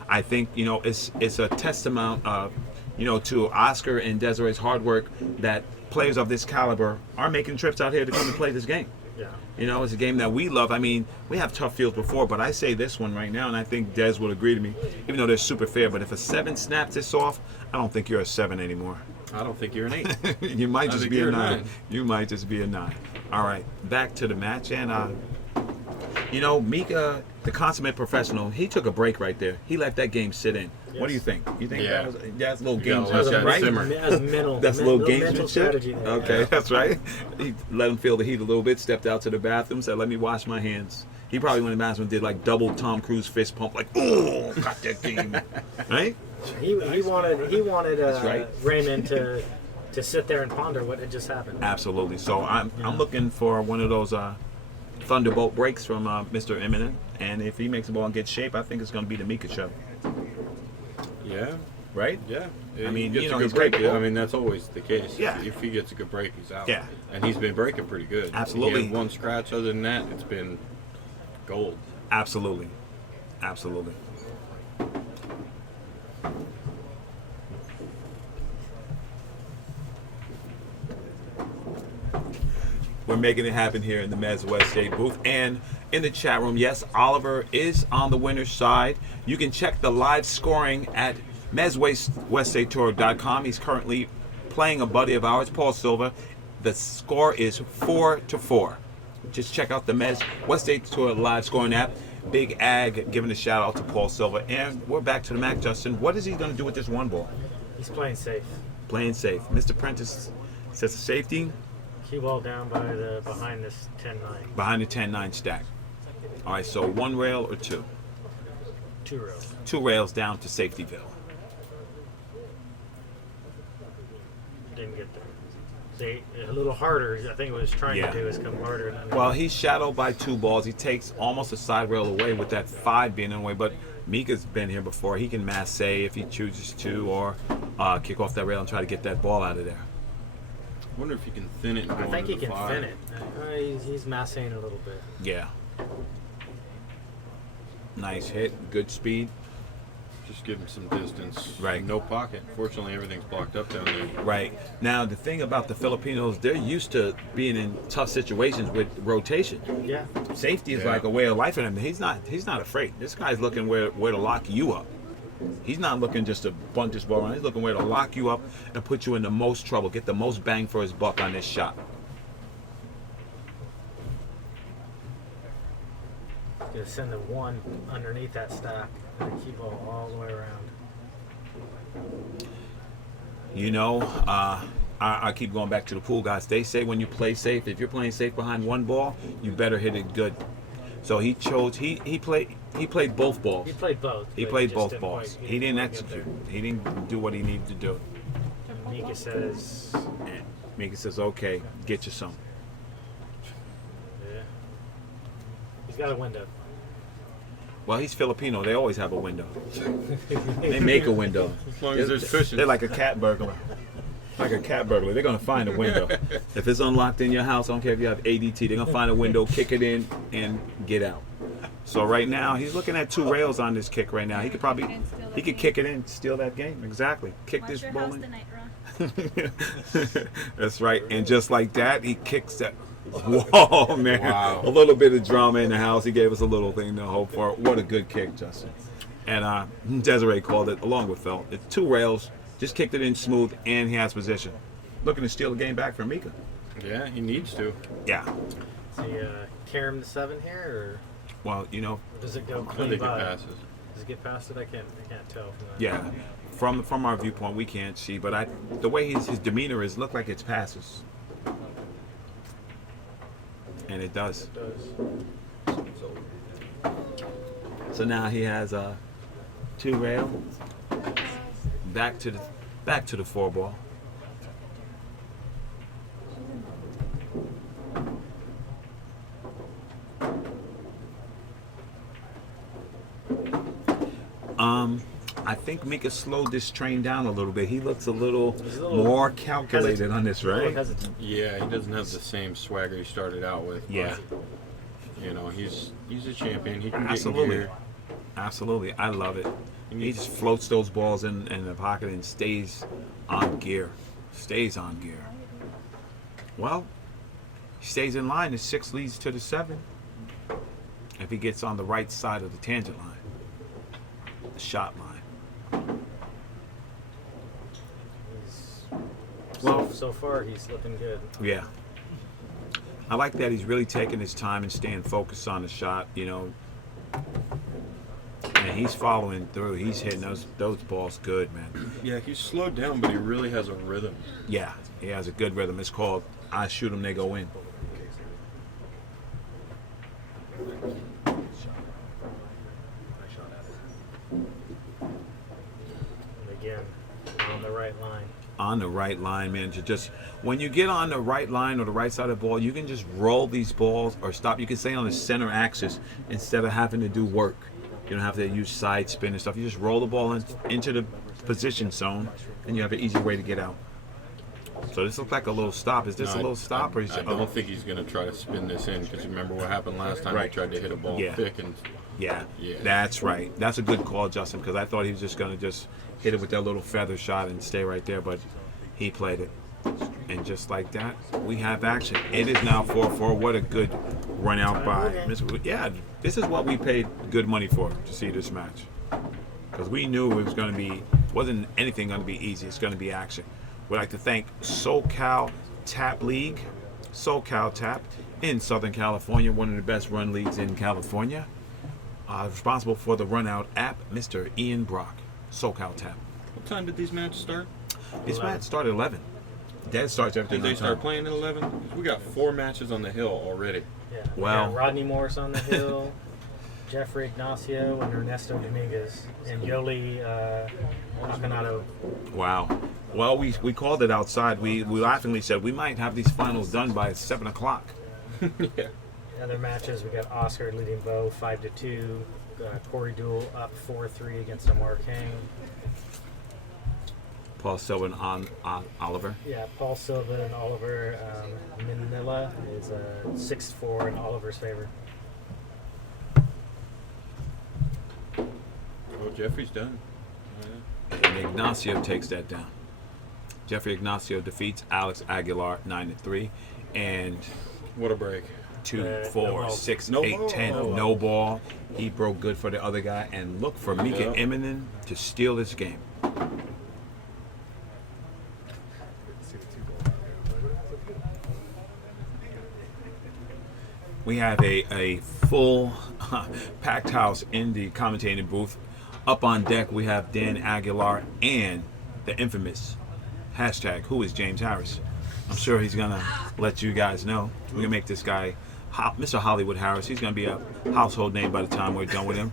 I think it's a testament to Oscar and Desiree's hard work that players of this caliber are making trips out here to come and play this game. Yeah. It's a game that we love. I mean, we have tough fields before, but I say this one right now, and I think Des would agree to me, even though they're super fair. But if a 7 snaps this off, I don't think you're a 7 anymore. I don't think you're an 8. You might just think be a you're a 9. 9. You might just be a 9. All right, back to the match, and Mika, the consummate professional, he took a break right there. He let that game sit in. What do you think? You think Yeah. that's a little You gotta gamesmanship, let that right? simmer. That's mental. That's a little mental strategy gamesmanship. there. Okay, that's right. He let him feel the heat a little bit. Stepped out to the bathroom, said, "Let me wash my hands." He probably went in the bathroom and did like double Tom Cruise fist pump, like, "Oh, got that game," right? He wanted right. Raymond to sit there and ponder what had just happened. Absolutely. So I'm looking for one of those thunderbolt breaks from Mr. Immonen, and if he makes the ball in good shape, I think it's going to be the Mika show, Yeah. right? Yeah. I mean, He gets a good he's break. capable. I mean, that's always the case. Yeah. If he gets a good break, he's out. Yeah. And he's been breaking pretty good. Absolutely. He had one scratch. Other than that, it's been gold. Absolutely. Absolutely. We're making it happen here in the MWST booth and in the chat room. Yes, Oliver is on the winner's side. You can check the live scoring at MWSTtour.com. He's currently playing a buddy of ours, Paul Silva. The score is 4-4. Just check out the MWST Tour live scoring app. Big Ag giving a shout out to Paul Silva. And we're back to the Mac, Justin. What is he going to do with this one ball? He's playing safe. Playing safe. Mr. Prentice sets a safety Cue ball down behind this 10-9. behind the 10-9 stack. All right, so 1 rail or 2? 2 rows. 2 rails down to Safetyville. Didn't get there. See, a little harder. I think what he was trying Yeah. to do is come harder. Well, he's shadowed by 2 balls. He takes almost a side rail away with that 5 being in the way, but Mika's been here before. He can masse if he chooses to, or kick off that rail and try to get that ball out of there. I wonder if he can thin it and go I think he into the can five. thin it. He's massing a little bit. Yeah. Nice hit, good speed. Just give him some distance. Right. No pocket. Fortunately, everything's blocked up down there. Right. Now, the thing about the Filipinos, they're used to being in tough situations with rotation. Yeah. Safety is Yeah. like a way of life for him. He's not afraid. This guy's looking where to lock you up. He's not looking just to bunt this ball around. He's looking where to lock you up and put you in the most trouble, get the most bang for his buck on this shot. Gonna send the one underneath that stack and the cue ball all the way around. You know, I keep going back to the pool guys. They say when you play safe, if you're playing safe behind one ball, you better hit it good. So he chose. He played both balls. He played both. He but played just both didn't balls. quite- He didn't quite get execute. He didn't do what he needed to do. there. Mika says, And Mika says, "Okay, get you some." yeah. He's got a window. Well, he's Filipino. They always have a window. They make a window. As long as there's cushions. They're like a cat burglar. Like a cat burglar. They're going to find a window. If it's unlocked in your house, I don't care if you have ADT, they're going to find a window, kick it in, and get out. So right now, he's looking at 2 rails on this kick right now. He could kick it in, steal that game. Exactly. Kick Watch this your ball house in. tonight, Ron. That's right. And just like that, he kicks that. Whoa, man. Wow. A little bit of drama in the house. He gave us a little thing to hope for. What a good kick, Justin. And Desiree called it, along with Phil. It's 2 rails. Just kicked it in smooth, and he has position. Looking to steal the game back from Mika. Yeah, he needs to. Yeah. Does he carry him to 7 here, Well, you know, or does it go I clean think it by? passes. Does it get past it? I can't tell from that. yeah. From our viewpoint, we can't see, but the way his demeanor is, look like it's passes. And it does. It does. So now he has a 2 rail. Back to the 4 ball. I think Mika slowed this train down a little bit. He looks a little more calculated on this, right? Hesitant. Yeah, he doesn't have the same swagger he started out with. Yeah. But, you know, he's a champion. He can Absolutely. get in gear. Absolutely. I love it. He just floats those balls in the pocket and stays on gear. Stays on gear. Well, he stays in line. The 6 leads to the 7. If he gets on the right side of the tangent line, the shot line. Well- So far he's looking good. Yeah. I like that he's really taking his time and staying focused on the shot, you know. And he's following through. He's hitting those balls good, man. Yeah, he's slowed down, but he really has a rhythm. Yeah, he has a good rhythm. It's called I shoot them, they go in. And again, on the right line. On the right line, man. When you get on the right line or the right side of the ball, you can just roll these balls or stop. You can stay on the center axis instead of having to do work. You don't have to use side spin and stuff. You just roll the ball into the position zone, and you have an easy way to get out. So this looks like a little stop. Is this a little stop, or is I don't think he's going to try to spin this in, because remember what happened last time? Right. He tried to hit a ball Yeah. thick, and Yeah, Yeah. that's right. That's a good call, Justin, because I thought he was just going to just hit it with that little feather shot and stay right there, but he played it. And just like that, we have action. It is now 4-4. What a good run out by Mr. Wood. Yeah, this is what we paid good money for, to see this match. Because we knew it was going to be, wasn't anything going to be easy. It's going to be action. We'd like to thank SoCal Tap League, SoCal Tap in Southern California, one of the best run leagues in California. Responsible for the Run Out app, Mr. Ian Brock, SoCal Tap. what time did these matches start? This match started at 11. Dad starts everything Did they on start time. playing at 11? 'Cause we got 4 matches on the hill already. Yeah. Wow. Yeah, Rodney Morris on the hill, Jeffrey Ignacio, and Ernesto Dominguez, and Yoli Akanato. Wow. Well, we called it outside. We laughingly said we might have these finals done by 7 o'clock. Yeah. Other matches, we got Oscar leading Bo 5-2. Corey Duel up 4-3 against Amar King. Paul Silva and Oliver. Yeah, Paul Silva and Oliver. Manila is 6-4 in Oliver's favor. Well, Jeffrey's done. And Ignacio takes that down. Jeffrey Ignacio defeats Alex Aguilar 9-3, and What a break. 2, No 4, ball. 6, No 8, ball. 10. No No ball. He broke good for the other guy, and look for Mika Yeah. Immonen to steal this game. We have a full packed house in the commentating booth. Up on deck, we have Dan Aguilar and the infamous hashtag, who is James Harris. I'm sure he's going to let you guys know. We're going to make this guy, Mr. Hollywood Harris, he's going to be a household name by the time we're done with him.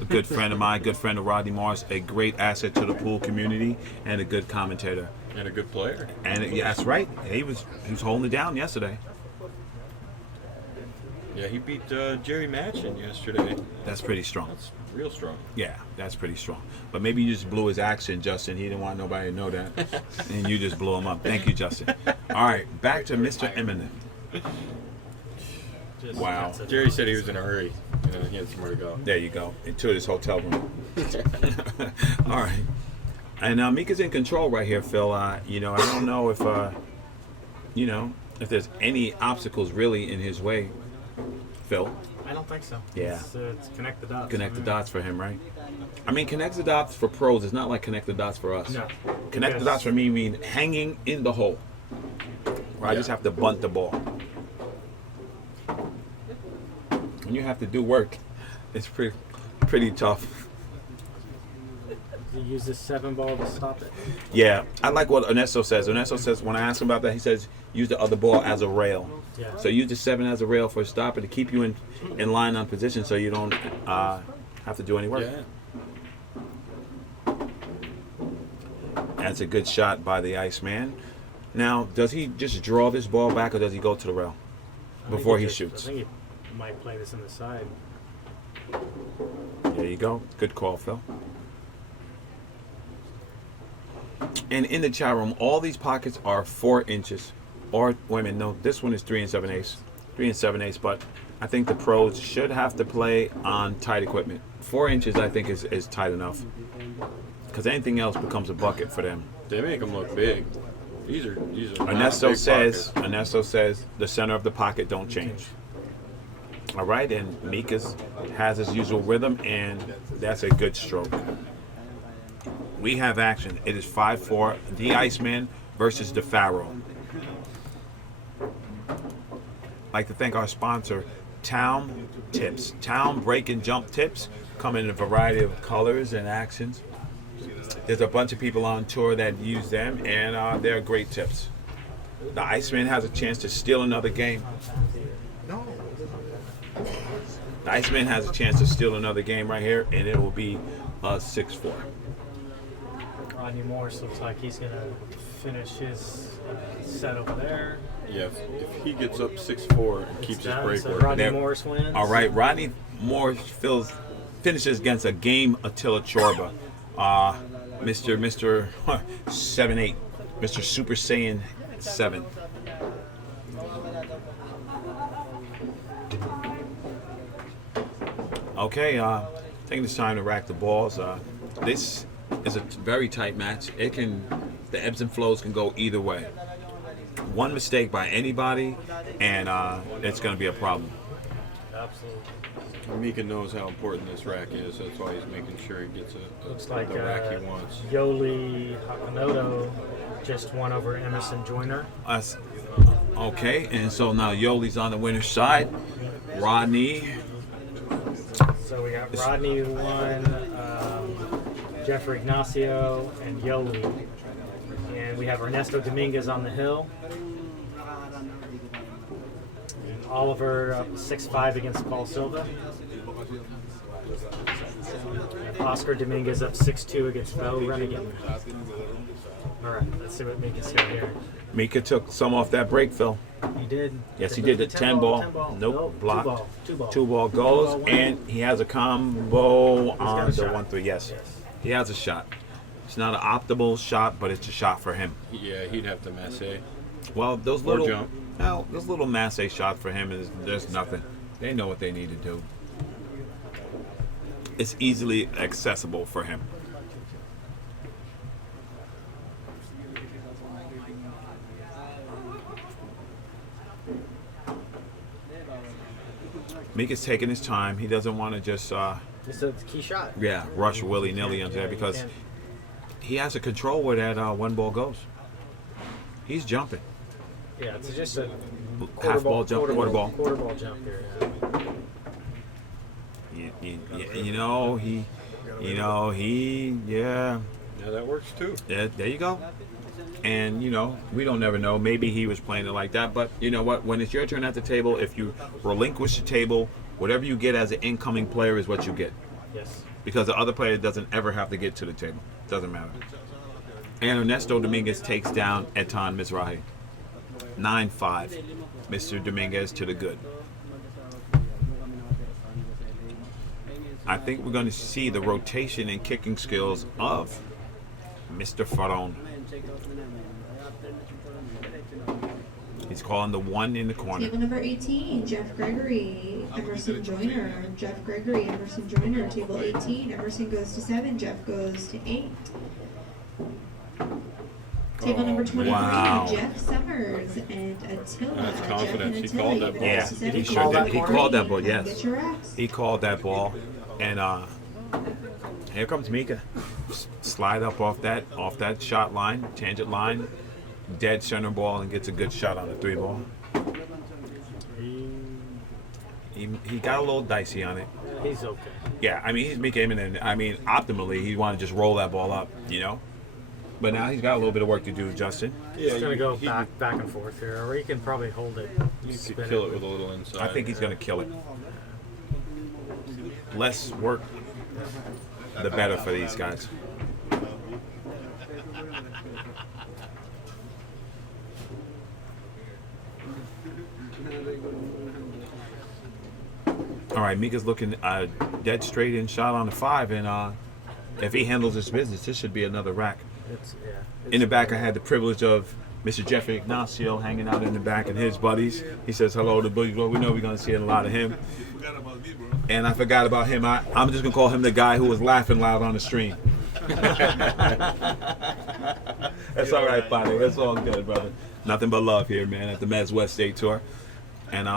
A good friend of mine, good friend of Rodney Morris, a great asset to the pool community, and a good commentator. And a good player. And yeah, that's right. He was holding it down yesterday. Yeah, he beat Jerry Matchin yesterday. That's pretty strong. That's real strong. Yeah, that's pretty strong. But maybe you just blew his accent, Justin. He didn't want nobody to know that. And you just blew him up. Thank you, Justin. All right, back to Mr. Immonen. Just- Wow. that's a- Jerry said he was in a hurry. He had somewhere to go. There you go. Into his hotel room. All right. And Mika's in control right here, Phil. I don't know if, if there's any obstacles really in his way, Phil. I don't think so. Yeah. It's connect the dots. Connect the dots for him, right? I mean, connect the dots for pros is not like connect the dots for us. No. Connect the Because- dots for me mean hanging in the hole. Where I just have to bunt the ball. When you have to do work, it's pretty tough. You use this 7 ball to stop it. Yeah, I like what Ernesto says. Ernesto says, when I ask him about that, he says, use the other ball as a rail. Yeah. So use the 7 as a rail for a stopper to keep you in line on position so you don't have to do any work. Yeah. That's a good shot by the Iceman. Now, does he just draw this ball back or does he go to the rail before he shoots? I think he might play this in the side. There you go. Good call, Phil. And in the chat room, all these pockets are 4 inches. Or, wait a minute, no, this one is 3 7/8. 3 7/8, but I think the pros should have to play on tight equipment. 4 inches, I think, is tight enough. Because anything else becomes a bucket for them. They make them look big. These are not Ernesto big says, pockets. the center of the pocket don't change. All right, and Mika's has his usual rhythm, and that's a good stroke. We have action. It is 5-4, the Iceman versus the Fararon. I'd like to thank our sponsor, Town Tips. Town break and jump tips come in a variety of colors and actions. There's a bunch of people on tour that use them, and they're great tips. The Iceman has a chance to steal another game. The Iceman has a chance to steal another game right here, and it will be 6-4. Rodney Morris looks like he's going to finish his set over there. Yeah, if he gets up 6-4 and keeps his Done, break so work. Rodney There- Morris wins. All right, Rodney Morris finishes against a game Attila Chorba. Mr. 7-8, Mr. Super Saiyan 7. Okay, I think it's time to rack the balls. This is a very tight match. The ebbs and flows can go either way. One mistake by anybody, and it's going to be a problem. Absolutely. Mika knows how important this rack is. That's why he's making sure he gets Looks like the rack he wants. Yoli Hakanoto just won over Emerson Joyner. Okay, and so now Yoli's on the winner's side. Rodney. So we got Rodney who won, Jeffrey Ignacio, and Yoli. And we have Ernesto Dominguez on the hill. And Oliver up 6-5 against Paul Silva. And Oscar Dominguez up 6-2 against Bo Rennigan. All right, let's see what Mika's got here. Mika took some off that break, Phil. He did. Yes, he did. The 10 ball. 10 ball. Nope, blocked. Two ball. 2 ball goes, 2 ball, and he has a combo got on a the shot. 1-3. Yes. Yes. He has a shot. It's not an optimal shot, but it's a shot for him. Yeah, he'd have to mess it. Well, those Or little, jump. well, those little masse shots for him is there's nothing. They know what they need to do. It's easily accessible for him. Mika's taking his time. He doesn't want to just, It's a key shot. rush willy-nilly into that because can't- he has a control where that 1 ball goes. He's jumping. Yeah, it's just a Half ball jump, quarter ball. Quarter ball jump here. Yeah. You know, yeah. Yeah, that works too. Yeah, there you go. And, we don't never know. Maybe he was playing it like that. But you know what? When it's your turn at the table, if you relinquish the table, whatever you get as an incoming player is what you get. Yes. Because the other player doesn't ever have to get to the table. Doesn't matter. And Ernesto Dominguez takes down Etan Mizrahi. 9-5. Mr. Dominguez to the good. I think we're going to see the rotation and kicking skills of Mr. Fararon. He's calling the 1 in the corner. Table number 18, Jeff Gregory, Emerson Joyner. Jeff Gregory, Emerson Joyner. Table 18, Emerson goes to 7, Jeff goes to 8. Table number 23, wow. Jeff Summers and Attila. That's Jeff confidence. and He called that Attila, ball. Yeah, goes to 7, he Jeff sure did. to He called that ball, 14. yes. Get your racks. He called that ball. And here comes Mika. Slide up off that shot line, tangent line, dead center ball, and gets a good shot on the 3 ball. He got a little dicey on it. He's okay. Yeah, I mean, he's Mika Immonen. I mean, optimally, he'd want to just roll that ball up, But now he's got a little bit of work to do, Justin. He's gonna go back and forth here, or he can probably hold it. You spin could kill it with a little inside. I think he's going to kill it. Less work, the better for these guys. All right, Mika's looking dead straight in shot on the 5, and if he handles his business, this should be another rack. In the back, I had the privilege of Mr. Jeffrey Ignacio hanging out in the back and his buddies. He says hello to Boogie. Well, we know we're going to see a lot of him. And I forgot about him. I'm just going to call him the guy who was laughing loud on the stream. That's all right, buddy. That's all good, brother. Nothing but love here, man, at the Mezz West State Tour. And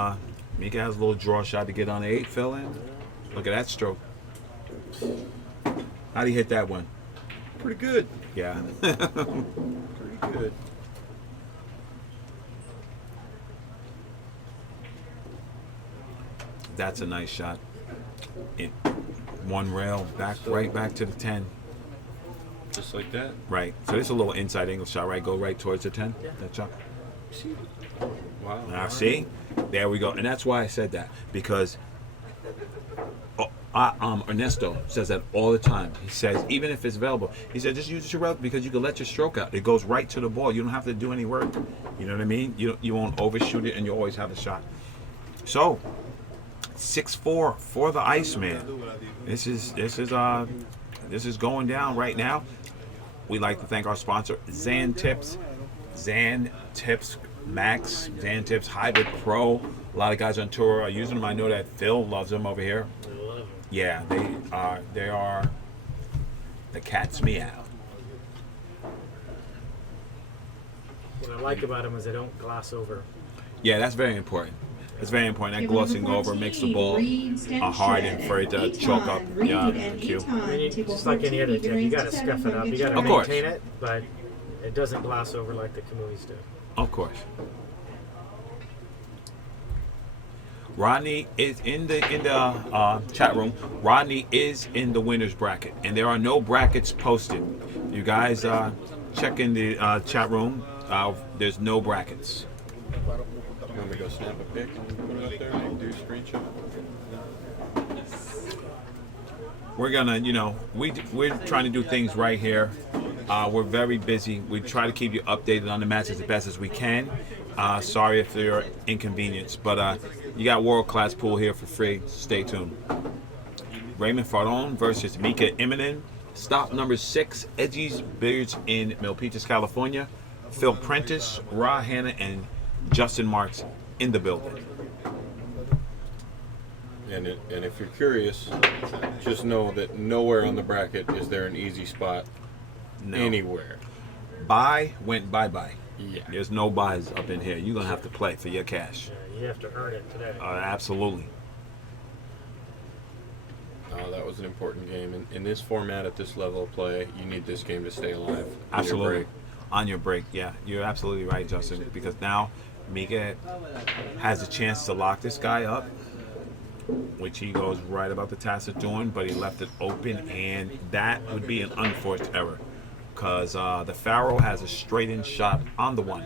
Mika has a little draw shot to get on the 8, fell in. Look at that stroke. How'd he hit that one? pretty good. Yeah. Pretty good. That's a nice shot. One rail, right back to the 10. Just like that. Right. So this is a little inside angle shot, right? Go right towards the 10. Yeah. That shot. Wow. Now, see? There we go. And that's why I said that. Because Ernesto says that all the time. He says, even if it's available, he said, just use your rail because you can let your stroke out. It goes right to the ball. You don't have to do any work. You know what I mean? You won't overshoot it, and you always have a shot. So, 6-4 for the Iceman. This is going down right now. We'd like to thank our sponsor, Zan Tips Max, Zan Tips Hybrid Pro. A lot of guys on tour are using them. I know that Phil loves them over here. Yeah, they are the cat's meow. What I like about them is they don't gloss over. Yeah, that's very important. It's very important. That glossing over makes the ball hard and for it to choke up. Yeah, cue. I mean, just like any other tip, you gotta scuff it up. You gotta Of course. maintain it, but it doesn't gloss over like the Kamuis do. Of course. Rodney is in the chat room. Rodney is in the winner's bracket, and there are no brackets posted. You guys check in the chat room. There's no brackets. Want me to go snap a pic and put it up there and do a screenshot? We're gonna, we're trying to do things right here. We're very busy. We try to keep you updated on the matches as best as we can. Sorry if you're inconvenienced, but you got world-class pool here for free. Stay tuned. Raymond Fararon versus Mika Immonen. Stop number 6, EDGIES Billiards in Milpitas, California. Phil Prentice, Ra Hanna, and Justin Marks in the building. And if you're curious, just know that nowhere on the bracket is there an easy spot anywhere. Buy went bye-bye. Yeah. There's no buys up in here. You're going to have to play for your cash. Yeah, you have to earn it today. Absolutely. That was an important game. In this format, at this level of play, you need this game to stay alive. Absolutely. On your break, yeah. You're absolutely right, Justin, because now Mika has a chance to lock this guy up, which he goes right about the task of doing, but he left it open, and that would be an unforced error because the Faro has a straight-in shot on the 1.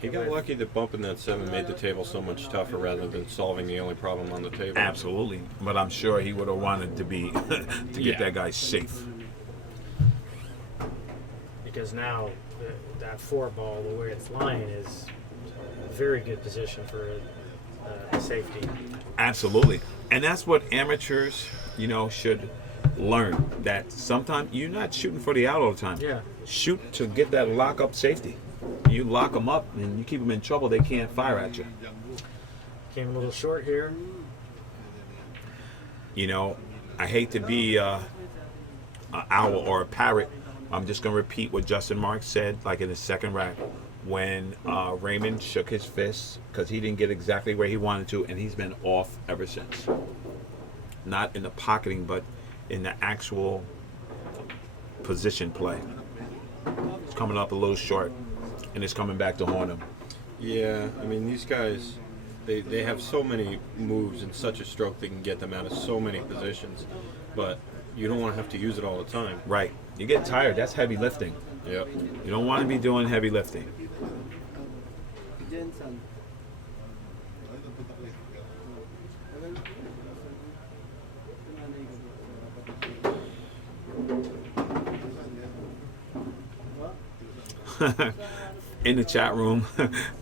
He got lucky that bumping that 7 made the table so much tougher rather than solving the only problem on the table. Absolutely, but I'm sure he would have wanted to be to get that guy safe. Because now that 4 ball, the way it's lying, is a very good position for safety. Absolutely, and that's what amateurs, should learn. That sometimes you're not shooting for the out all the time. Yeah. Shoot to get that lock-up safety. You lock them up and you keep them in trouble. They can't fire at you. Came a little short here. I hate to be an owl or a parrot. I'm just going to repeat what Justin Marks said, like in the second rack, when Raymond shook his fist because he didn't get exactly where he wanted to, and he's been off ever since. Not in the pocketing, but in the actual position play. It's coming up a little short, and it's coming back to haunt him. Yeah, I mean, these guys, they have so many moves and such a stroke they can get them out of so many positions, but you don't want to have to use it all the time. Right. You get tired. That's heavy lifting. Yep. You don't want to be doing heavy lifting. In the chat room,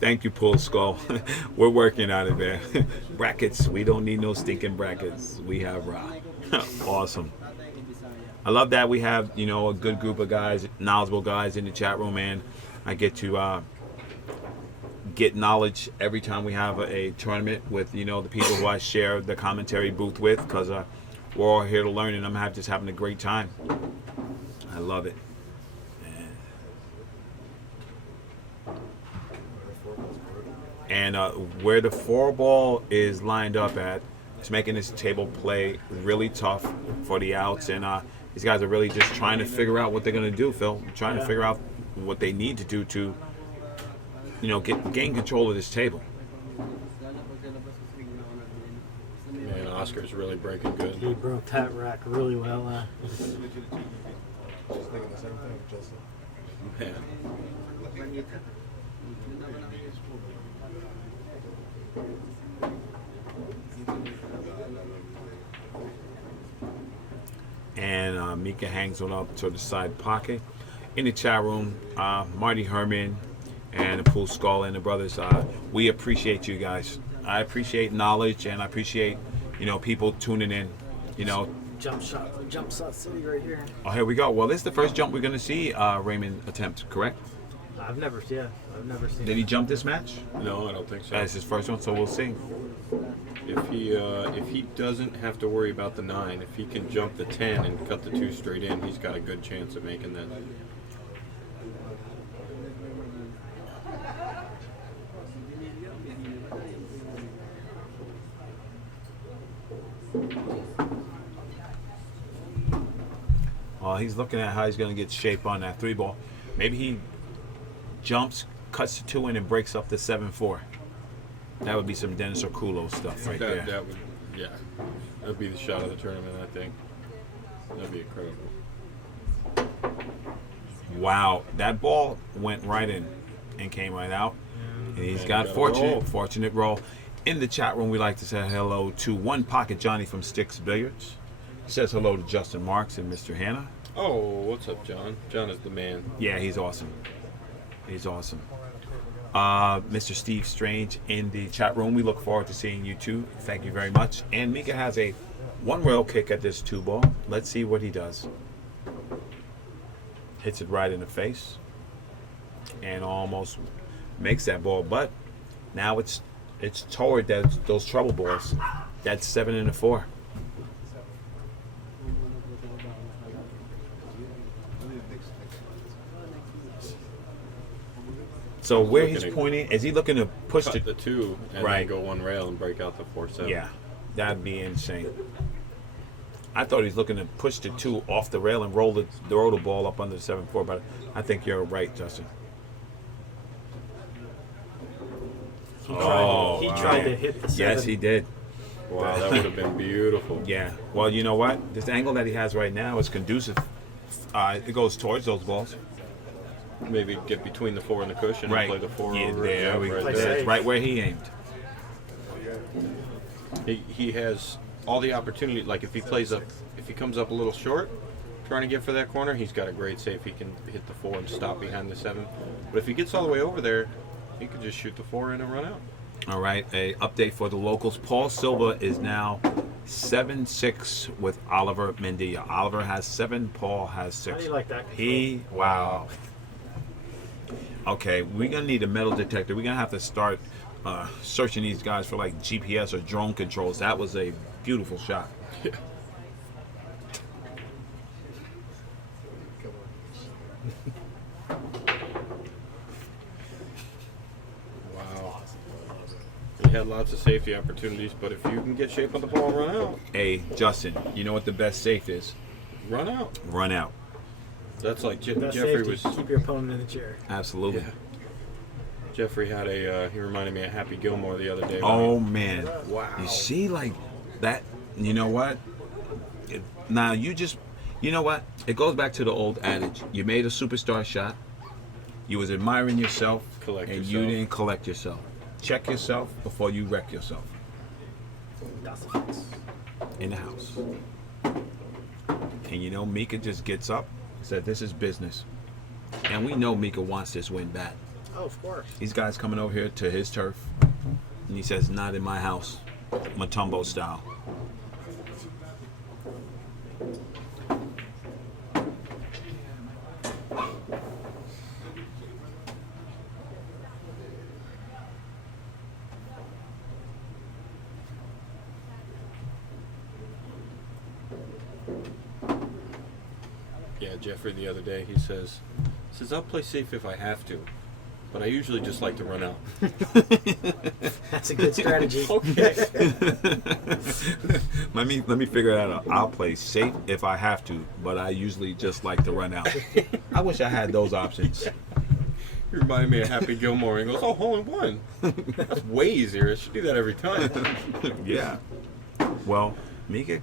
thank you, Pull Skull. We're working on it, man. Brackets, we don't need no stinking brackets. We have Ra. Awesome. I love that we have, a good group of guys, knowledgeable guys in the chat room, man. I get to get knowledge every time we have a tournament with, the people who I share the commentary booth with, because we're all here to learn, and I'm just having a great time. I love it. And where the 4 ball is lined up at, it's making this table play really tough for the outs. And these guys are really just trying to figure out what they're going to do, Phil. Trying to figure out what they need to do to, gain control of this table. Man, Oscar's really breaking good. He broke that rack really well. Just thinking the same thing, Justin. Man. And Mika hangs on up to the side pocket. In the chat room, Marty Herman and the Pool Skull and the brothers, we appreciate you guys. I appreciate knowledge, and I appreciate, people tuning in, Jump shot city right here. Oh, here we go. Well, this is the first jump we're going to see Raymond attempt, correct? I've never seen. Did he jump this match? No, I don't think so. That's his first one, so we'll see. If he doesn't have to worry about the 9, if he can jump the 10 and cut the 2 straight in, he's got a good chance of making that. He's looking at how he's going to get shape on that 3 ball. Maybe he jumps, cuts the 2 in, and breaks up the 7-4. That would be some Dennis Okulo stuff right there. That would, yeah. That would be the shot of the tournament, I think. That would be incredible. Wow, that ball went right in and came right out. And he's got fortunate roll. In the chat room, we like to say hello to One Pocket Johnny from Sticks Billiards. He says hello to Justin Marks and Mr. Hanna. Oh, what's up, John? John is the man. Yeah, he's awesome. He's awesome. Mr. Steve Strange in the chat room. We look forward to seeing you too. Thank you very much. And Mika has a one rail kick at this 2-ball. Let's see what he does. Hits it right in the face and almost makes that ball, but now it's toward those trouble balls. That's 7 and a 4. So where he's pointing, is he looking to push Cut the 2 and Right. then go one rail and break out the 4-7. Yeah, that'd be insane. I thought he's looking to push the 2 off the rail and roll the ball up under the 7-4, but I think you're right, Justin. He tried, he tried to man. hit the 7. Yes, he did. Wow, that would have been beautiful. Yeah. Well, you know what? This angle that he has right now is conducive. It goes towards those balls. Maybe get between the 4 and the cushion Right. and play the 4 Yeah, over. there Yeah, we right go. there. That's right where he aimed. He has all the opportunity. Like if he comes up a little short, trying to get for that corner, he's got a great save. He can hit the 4 and stop behind the 7. But if he gets all the way over there, he could just shoot the 4 in and run out. All right, a update for the locals. Paul Silva is now 7-6 with Oliver Mendia. Oliver has 7, Paul has 6. How do you like that? Wow. Okay, we're gonna need a metal detector. We're gonna have to start searching these guys for like GPS or drone controls. That was a beautiful shot. Yeah. Wow. He had lots of safety opportunities, but if you can get shape on the ball and run out, Hey, Justin, you know what the best safe is? run out. Run out. That's like Best Jeffrey safety, was. keep your opponent in the chair. Absolutely. Yeah. Jeffrey had he reminded me of Happy Gilmore the other day. Oh man. Wow. You see, like that. You know what? Now you know what? It goes back to the old adage: you made a superstar shot. You was admiring yourself, Collect and yourself. you didn't collect yourself. Check yourself before you wreck yourself That's a fix. in the house. And you know, Mika just gets up, said, "This is business," and we know Mika wants this win bad. Oh, of course. These guys coming over here to his turf, and he says, "Not in my house, Matumbo style." Yeah, Jeffrey the other day, he says, I'll play safe if I have to, but I usually just like to run out. That's a good strategy. Okay. let me figure that out. I'll play safe if I have to, but I usually just like to run out. I wish I had those options. He reminded me of Happy Gilmore. He goes, oh, hole in one. That's way easier. I should do that every time. Yeah. Well, Mika,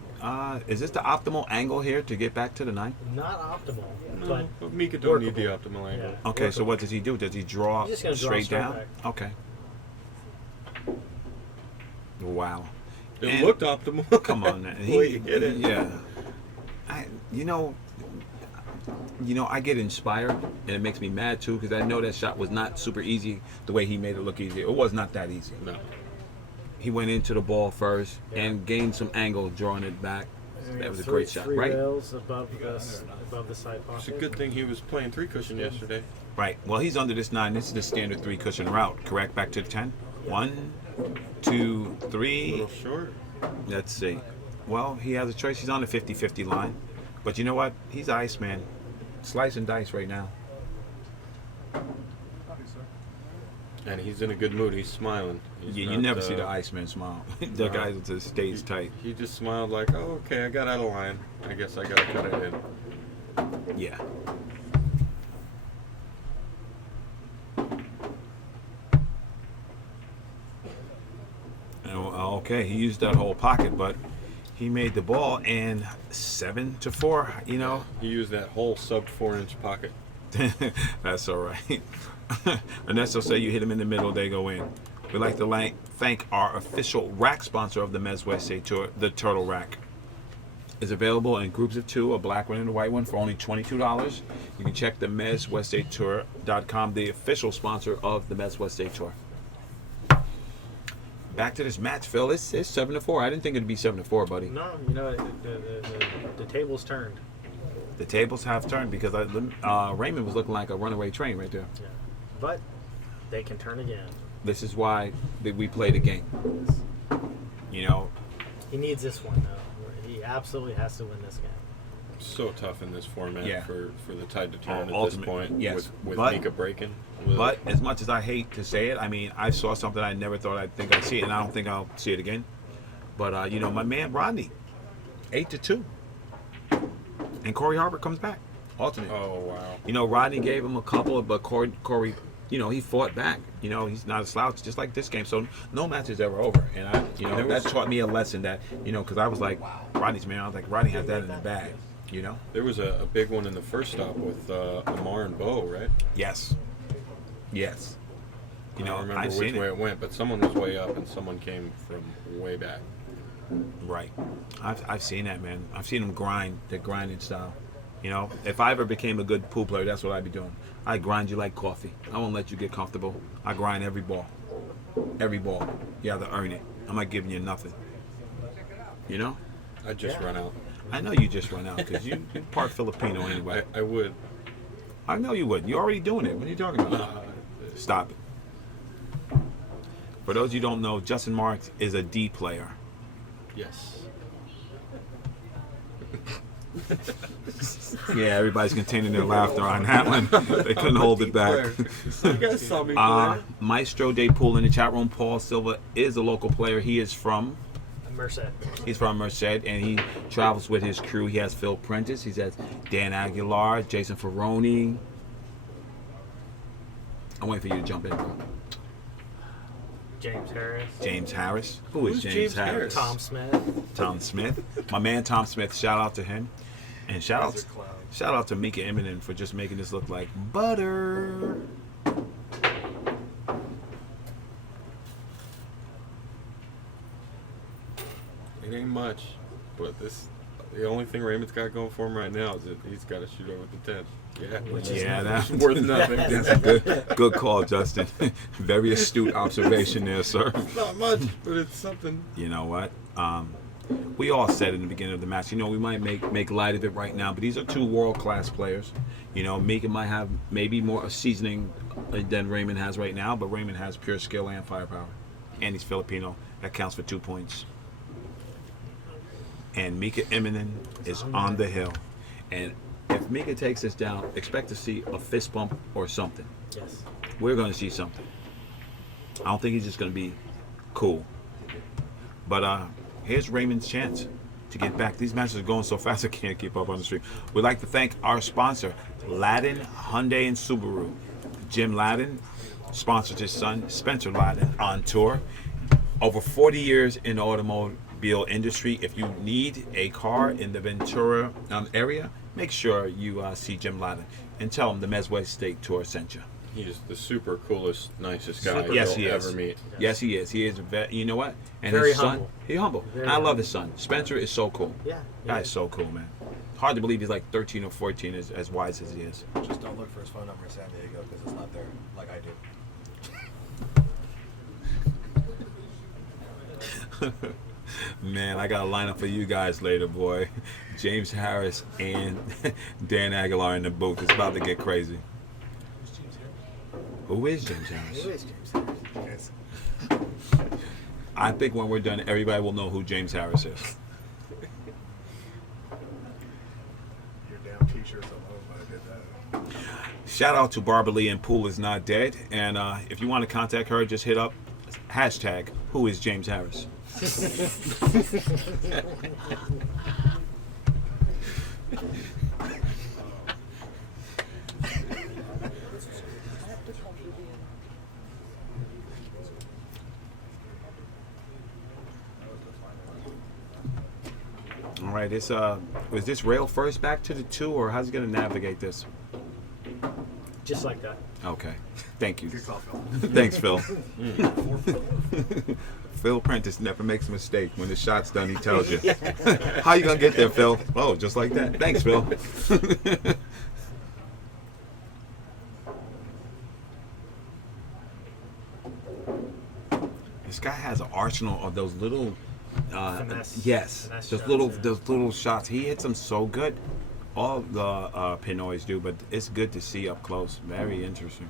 is this the optimal angle here to get back to the 9? Not optimal, But but Mika don't need the workable. optimal angle. Yeah. Okay, so what does he do? Does he draw He's just gonna draw straight straight down? back. Okay. Wow. It And- looked optimal. Come on, man. The way you hit it. Yeah. You know, I get inspired, and it makes me mad too, because I know that shot was not super easy the way he made it look easy. It was not that easy. No. He went into the ball first and gained some angle, drawing it back. That was a great shot, Three right? rails above the side pocket. It's a good thing he was playing 3 cushion yesterday. Right. Well, he's under this 9. This is the standard 3 cushion route, correct? Back to the 10. 1, 2, A 3. little short. Let's see. Well, he has a choice. He's on the 50-50 line. But you know what? He's ice, man. Slice and dice right now. And he's in a good mood. He's smiling. He's You not, never see the Iceman smile. The guy just stays tight. He just smiled like, oh, okay, I got out of line. I guess I got to cut it in. Yeah. Okay, he used that whole pocket, but he made the ball, and 7-4. You know, He used that whole sub 4-inch pocket. that's all right. Ernesto say you hit him in the middle, they go in. We'd like to thank our official rack sponsor of the MWST Tour, the Turtle Rack. is available in groups of 2, a black one and a white one, for only $22. You can check the MWST.com, the official sponsor of the MWST Tour. Back to this match, Phil. It's 7-4. I didn't think it'd be 7-4, buddy. No, the tables turned. The tables have turned because Raymond was looking like a runaway train right there. Yeah. But they can turn again. This is why we play the game. You know, He needs this one, though. He absolutely has to win this game. So tough in this format Yeah. for the tide to turn at Ultimate, this point. yes. With But- Mika breaking. but as much as I hate to say it, I mean, I saw something I never thought I'd see it, and I don't think I'll see it again. But you know, my man Rodney, 8-2, and Corey Harbert comes back, alternate. Oh wow. You know, Rodney gave him a couple, but Corey, you know, he fought back. You know, he's not a slouch, just like this game. So no match is ever over, and that taught me a lesson that, you know, because I was like, Rodney's man, I was like, Rodney has that in the bag. You know? There was a big one in the first stop with Amar and Bo, right? Yes. You I know, don't remember I've which seen way it. it went, but someone was way up and someone came from way back. Right. I've seen that, man. I've seen them grind, the grinding style. You know, if I ever became a good pool player, that's what I'd be doing. I grind you like coffee. I won't let you get comfortable. I grind every ball. Every ball. You have to earn it. I'm not giving you nothing. You know? I'd just run out. I know you just run out because you're part Filipino anyway. I would. I know you would. You're already doing it. What are you talking about? Stop it. For those you don't know, Justin Marks is a D player. Yes. Yeah, everybody's containing their laughter on that one. They couldn't hold it back. You guys saw me play. Maestro Day Pool in the chat room. Paul Silva is a local player. He is from Merced. He's from Merced, and he travels with his crew. He has Phil Prentice. He has Dan Aguilar, Jason Ferroni. I'm waiting for you to jump in, bro. James Harris. James Harris. Who is Who's James James Harris? Harris? Tom Smith. Tom Smith. My man Tom Smith. Shout out to him. And shout out to Mika Immonen for just making this look like butter. It ain't much, but the only thing Raymond's got going for him right now is that he's got to shoot over the 10. Yeah, That's worth nothing. That's a good call, Justin. Very astute observation there, sir. It's not much, but it's something. You know what? We all said in the beginning of the match, you know, we might make light of it right now, but these are two world-class players. You know, Mika might have maybe more seasoning than Raymond has right now, but Raymond has pure skill and firepower. And he's Filipino. That counts for 2 points. And Mika Immonen is on the hill. And if Mika takes this down, expect to see a fist bump or something. Yes. We're going to see something. I don't think he's just going to be cool. But here's Raymond's chance to get back. These matches are going so fast I can't keep up on the stream. We'd like to thank our sponsor, Ladin Hyundai and Subaru. Jim Ladin sponsors his son, Spencer Ladin, on tour. Over 40 years in the automobile industry. If you need a car in the Ventura area, make sure you see Jim Ladin and tell him the MWST Tour sent you. He's the super coolest, nicest guy Yes, you'll he is. ever meet. Yes, he is. He is. You know what? And Very his son, humble. he's humble. Very I love humble. his son. Spencer is so cool. Yeah. That is so cool, man. Hard to believe he's like 13 or 14, as wise as he is. Just don't look for his phone number in San Diego because it's not there like I do. Man, I got a lineup for you guys later, boy. James Harris and Dan Aguilar in the booth. It's about to get crazy. Who is James Harris? Who is James Harris? Yes. I think when we're done, everybody will know who James Harris is. Your damn t-shirts alone, I did that. Shout out to Barbara Lee and Pool is Not Dead. And if you want to contact her, just hit up hashtag Who is James Harris. All right, was this rail first back to the 2, or how's it going to navigate this? Just like that. Okay, thank you. Good call, Phil. Thanks, Phil. Phil Prentice never makes a mistake. When the shot's done, he tells you. How you gonna get there, Phil? Oh, just like that. Thanks, Phil. This guy has an arsenal of those little, Finesse those shots, little shots. He hits them so good. All the Pinoys do, but it's good to see up close. Very interesting.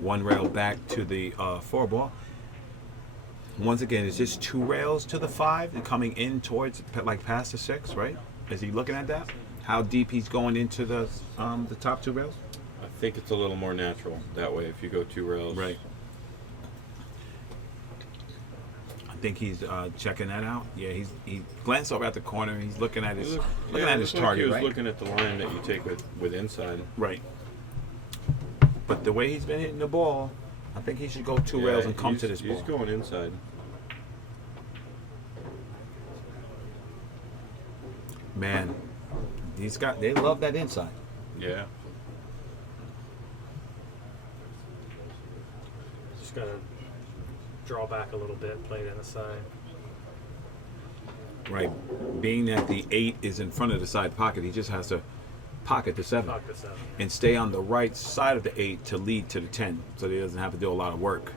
One rail back to the 4 ball. Once again, it's just 2 rails to the 5 and coming in towards like past the 6, right? Is he looking at that? How deep he's going into the top 2 rails? I think it's a little more natural that way if you go 2 rails. Right. I think he's checking that out. Yeah, he glanced over at the corner. He's looking at his target, He was right? looking at the line that you take with inside. Right. But the way he's been hitting the ball, I think he should go 2 rails and come to this ball. He's going inside. Man, they love that inside. Yeah. Just gotta draw back a little bit, play it in the side. Right. Being that the 8 is in front of the side pocket, he just has to pocket the 7 Talk this out. and stay on the right side of the 8 to lead to the 10, so that he doesn't have to do a lot of work.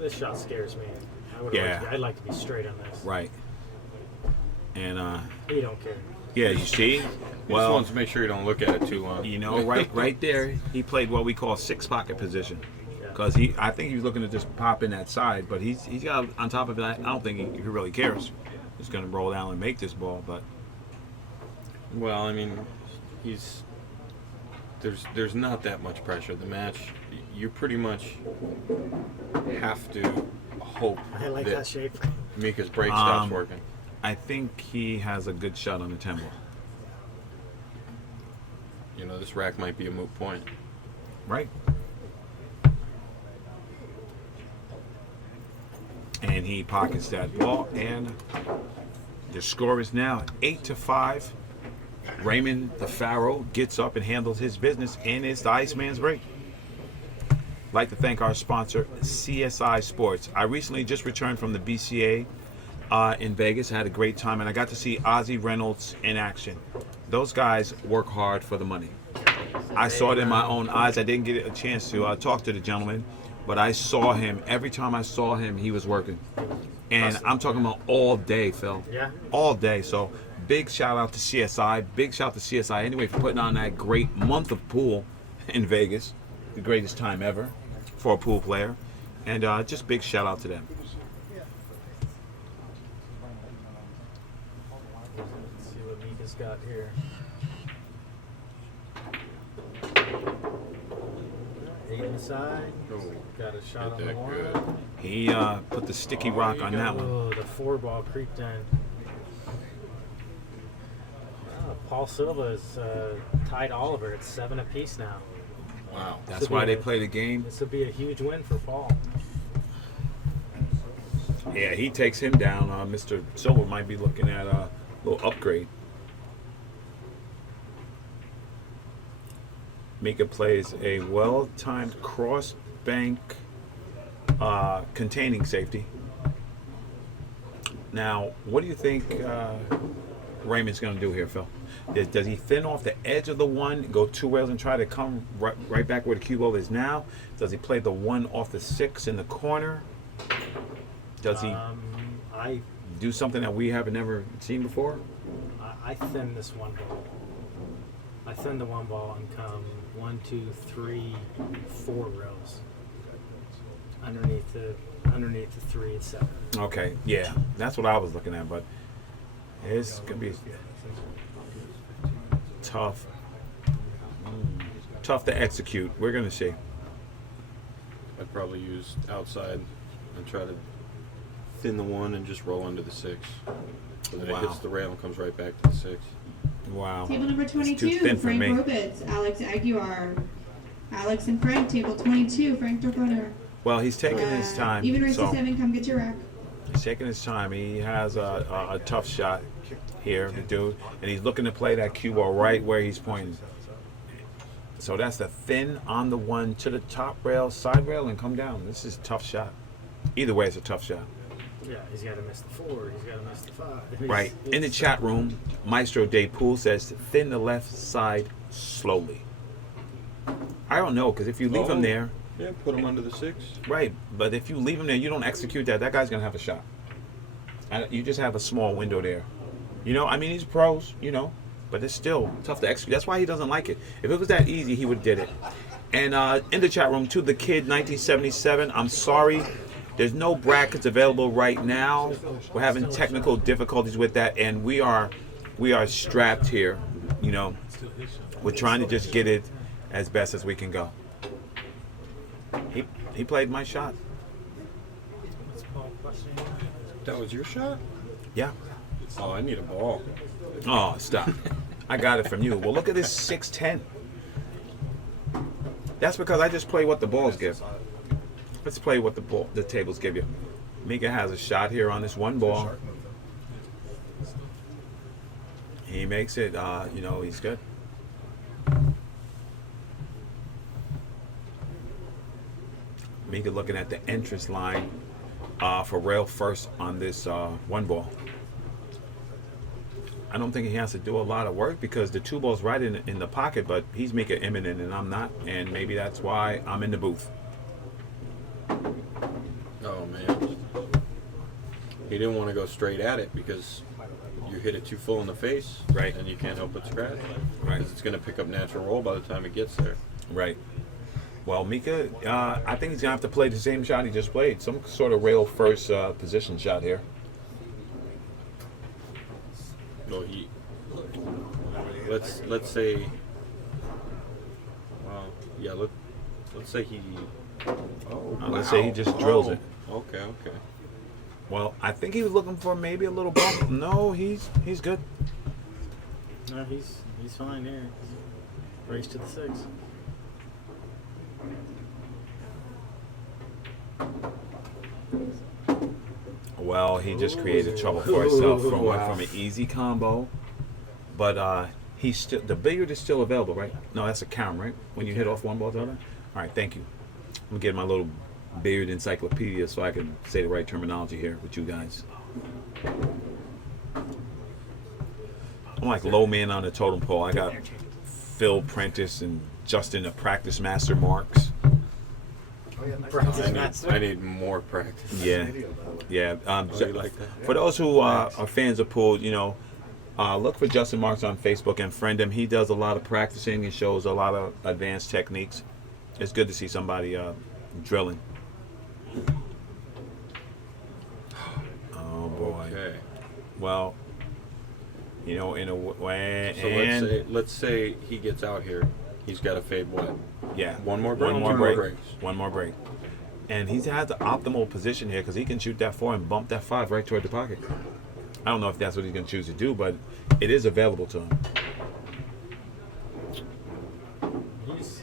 This shot scares me. I'd like to be straight on this. Right. And You don't care. yeah, you see, He just well, wants to make sure you don't look at it too long. you know, right there, he played what we call 6 pocket position. Yeah. Because I think he was looking to just pop in that side, but he's got on top of that. I don't think he really cares. He's going to roll down and make this ball, but Well, I mean, there's not that much pressure. The match, you pretty much have to hope I like that shape. Mika's break stops working. I think he has a good shot on the 10 ball. You know, this rack might be a moot point. Right. And he pockets that ball, and the score is now 8-5. Raymond Fararon gets up and handles his business, and it's the Iceman's break. I'd like to thank our sponsor, CSI Sports. I recently just returned from the BCA in Vegas. I had a great time, and I got to see Ozzie Reynolds in action. Those guys work hard for the money. I saw it in my own eyes. I didn't get a chance to talk to the gentleman, but I saw him. Every time I saw him, he was working. And I'm talking about all day, Phil. Yeah. All day. So big shout out to CSI. Big shout out to CSI anyway for putting on that great month of pool in Vegas. The greatest time ever for a pool player. And just big shout out to them. Let's see what Mika's got here. 8 inside. Oh, Got a shot on hit the that horn. good. He put the sticky rock on that one. Oh, the 4 ball creeped in. Paul Silva is tied Oliver at 7 apiece now. Wow. That's why they play the game. This would be a huge win for Paul. Yeah, he takes him down. Mr. Silver might be looking at a little upgrade. Mika plays a well-timed cross-bank containing safety. Now, what do you think Raymond's going to do here, Phil? Does he thin off the edge of the 1, go 2 rails and try to come right back where the cue ball is now? Does he play the 1 off the 6 in the corner? Does he do something that we haven't never seen before? I thin this 1 ball. I thin the 1 ball and come 1, 2, 3, 4 rows underneath the 3 and 7. Okay, yeah, that's what I was looking at, but it's gonna be tough to execute. We're gonna see. I'd probably use outside and try to thin the 1 and just roll under the 6. So that it hits the rail and comes right back to the 6. Wow. Table number It's too 22, thin for Frank me. Robitz, Alex Aguiar. Alex and Frank, table 22, Frank Dragona. Well, he's taking his time. Even race to So 7, come get your rack. he's taking his time. He has a tough shot. here, the dude, and he's looking to play that cue ball right where he's pointing. So that's the thin on the one to the top rail, side rail, and come down. This is a tough shot. Either way, it's a tough shot. Yeah, he's got to miss the 4. He's got to miss the 5. Right. In the chat room, Maestro Day Pool says thin the left side slowly. I don't know, because if you leave him there, Yeah, put him under the 6. right, but if you leave him there, you don't execute that, that guy's going to have a shot. You just have a small window there. You know, I mean, he's pros, you know, but it's still tough to execute. That's why he doesn't like it. If it was that easy, he would have did it. And in the chat room, to the kid 1977, I'm sorry. There's no brackets available right now. We're having technical difficulties with that, and we are strapped here. You know, we're trying to just get it as best as we can go. He played my shot. That was your shot? Yeah. Oh, I need a ball. Oh, stop. I got it from you. Well, look at this 6'10". That's because I just play what the balls give. Let's play what the tables give you. Mika has a shot here on this one ball. He makes it, you know, he's good. Mika looking at the entrance line for rail first on this one ball. I don't think he has to do a lot of work because the 2 ball's right in the pocket, but he's Mika Immonen and I'm not, and maybe that's why I'm in the booth. Oh, man. He didn't want to go straight at it because you hit it too full in the face. Right. And you can't help but scratch. Right. Because it's going to pick up natural roll by the time it gets there. Right. Well, Mika, I think he's going to have to play the same shot he just played. Some sort of rail first position shot here. No, let's say, well, yeah, let's say he. Oh, Let's say he just drills it. Okay. Well, I think he was looking for maybe a little bump. No, he's good. No, he's fine here. Race to the 6. Well, he just created trouble for himself from an easy combo, but he's still, the billiard is still available, right? No, that's a count, right? When you hit off one ball to the other. All right, thank you. I'm gonna get my little billiard encyclopedia so I can say the right terminology here with you guys. I'm like low man on the totem pole. I got Phil Prentice and Justin the practice master marks. I need more practice. Yeah. Yeah. You like that? For those who are fans of pool, you know, look for Justin Marks on Facebook and friend him. He does a lot of practicing and shows a lot of advanced techniques. It's good to see somebody drilling. Oh boy. Okay. Well, you know, in a way. So let's say he gets out here. He's got to fade what? Yeah. One more break. One more Two break. more breaks. One more break. And he's had the optimal position here because he can shoot that 4 and bump that 5 right toward the pocket. I don't know if that's what he's going to choose to do, but it is available to him.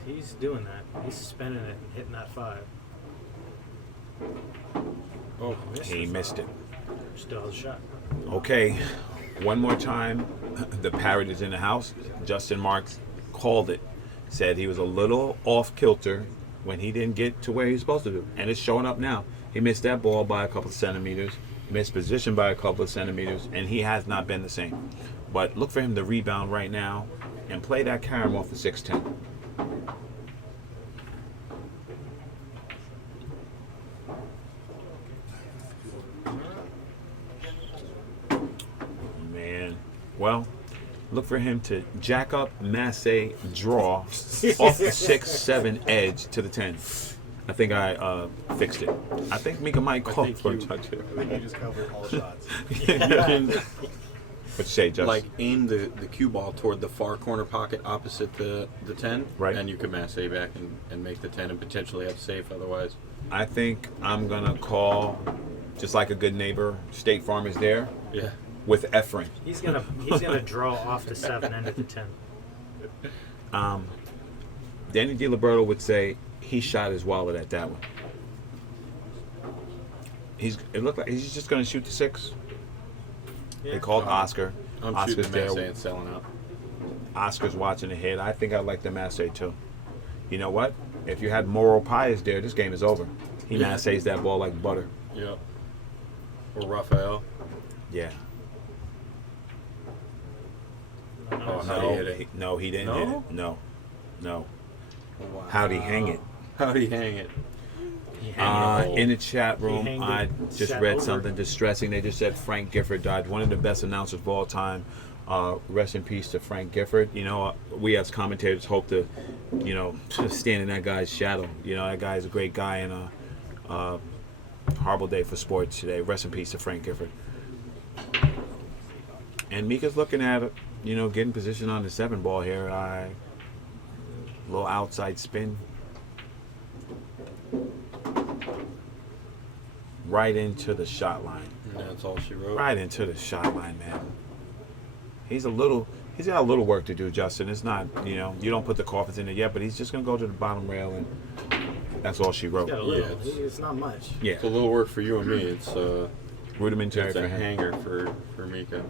He's doing that. He's spinning it and hitting that 5. Oh, He missed it. Still has a shot. Okay, one more time. The parrot is in the house. Justin Marks called it. Said he was a little off kilter when he didn't get to where he was supposed to do. And it's showing up now. He missed that ball by a couple of centimeters, missed position by a couple of centimeters, and he has not been the same. But look for him to rebound right now and play that carom off the 6'10". Man. Well, look for him to jack up, masse, draw off the 6-7 edge to the 10. I think I fixed it. I think Mika might call for a touch here. I think you just covered all shots. What you say, Justin? like aim the cue ball toward the far corner pocket opposite the 10, Right. and you can masse back and make the 10 and potentially have safe otherwise. I think I'm gonna call, just like a good neighbor, State Farm is there Yeah. with Efren. He's gonna draw off the 7 and at the 10. Danny DiLiberto would say he shot his wallet at that one. It looked like he's just gonna shoot the 6. Yeah. They called Oscar. I'm Oscar's shooting the Mezz there. and selling out. Oscar's watching ahead. I think I'd like the Massey too. You know what? If you had Moro Pius there, this game is over. He Yeah. Masseys that ball like butter. Yep. Or Raphael. Yeah. Oh, how do No, you hit it? no, he didn't hit No? it. No. No. Wow. How'd he hang it? How'd he hang it? In the chat room, hanged I it just set read over. something distressing. They just said Frank Gifford died. One of the best announcers of all time. Rest in peace to Frank Gifford. You know, we as commentators hope to, you know, to stand in that guy's shadow. You know, that guy's a great guy and a horrible day for sports today. Rest in peace to Frank Gifford. And Mika's looking at, you know, getting position on the 7 ball here. Little outside spin. Right into the shot line. And that's all she wrote. Right into the shot line, man. He's got a little work to do, Justin. It's not, you know, you don't put the coffins in there yet, but he's just gonna go to the bottom rail, and that's all she wrote. Got a Yeah, little. It's not much. Yeah, It's a little work for you and me. It's rudimentary it's for a him. hanger for Mika.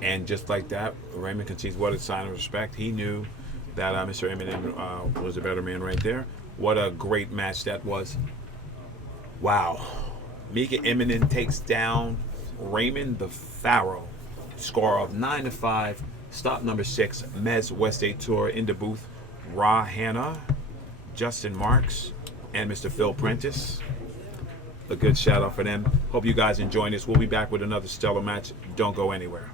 And just like that, Raymond concedes what a sign of respect. He knew that Mr. Immonen was a better man right there. What a great match that was. Wow. Mika Immonen takes down Raymond the Pharaoh. Score of 9-5. Stop number 6. Mezz West 8 Tour in the booth. Ra Hanna, Justin Marks, and Mr. Phil Prentice. A good shout out for them. Hope you guys enjoying this. We'll be back with another stellar match. Don't go anywhere.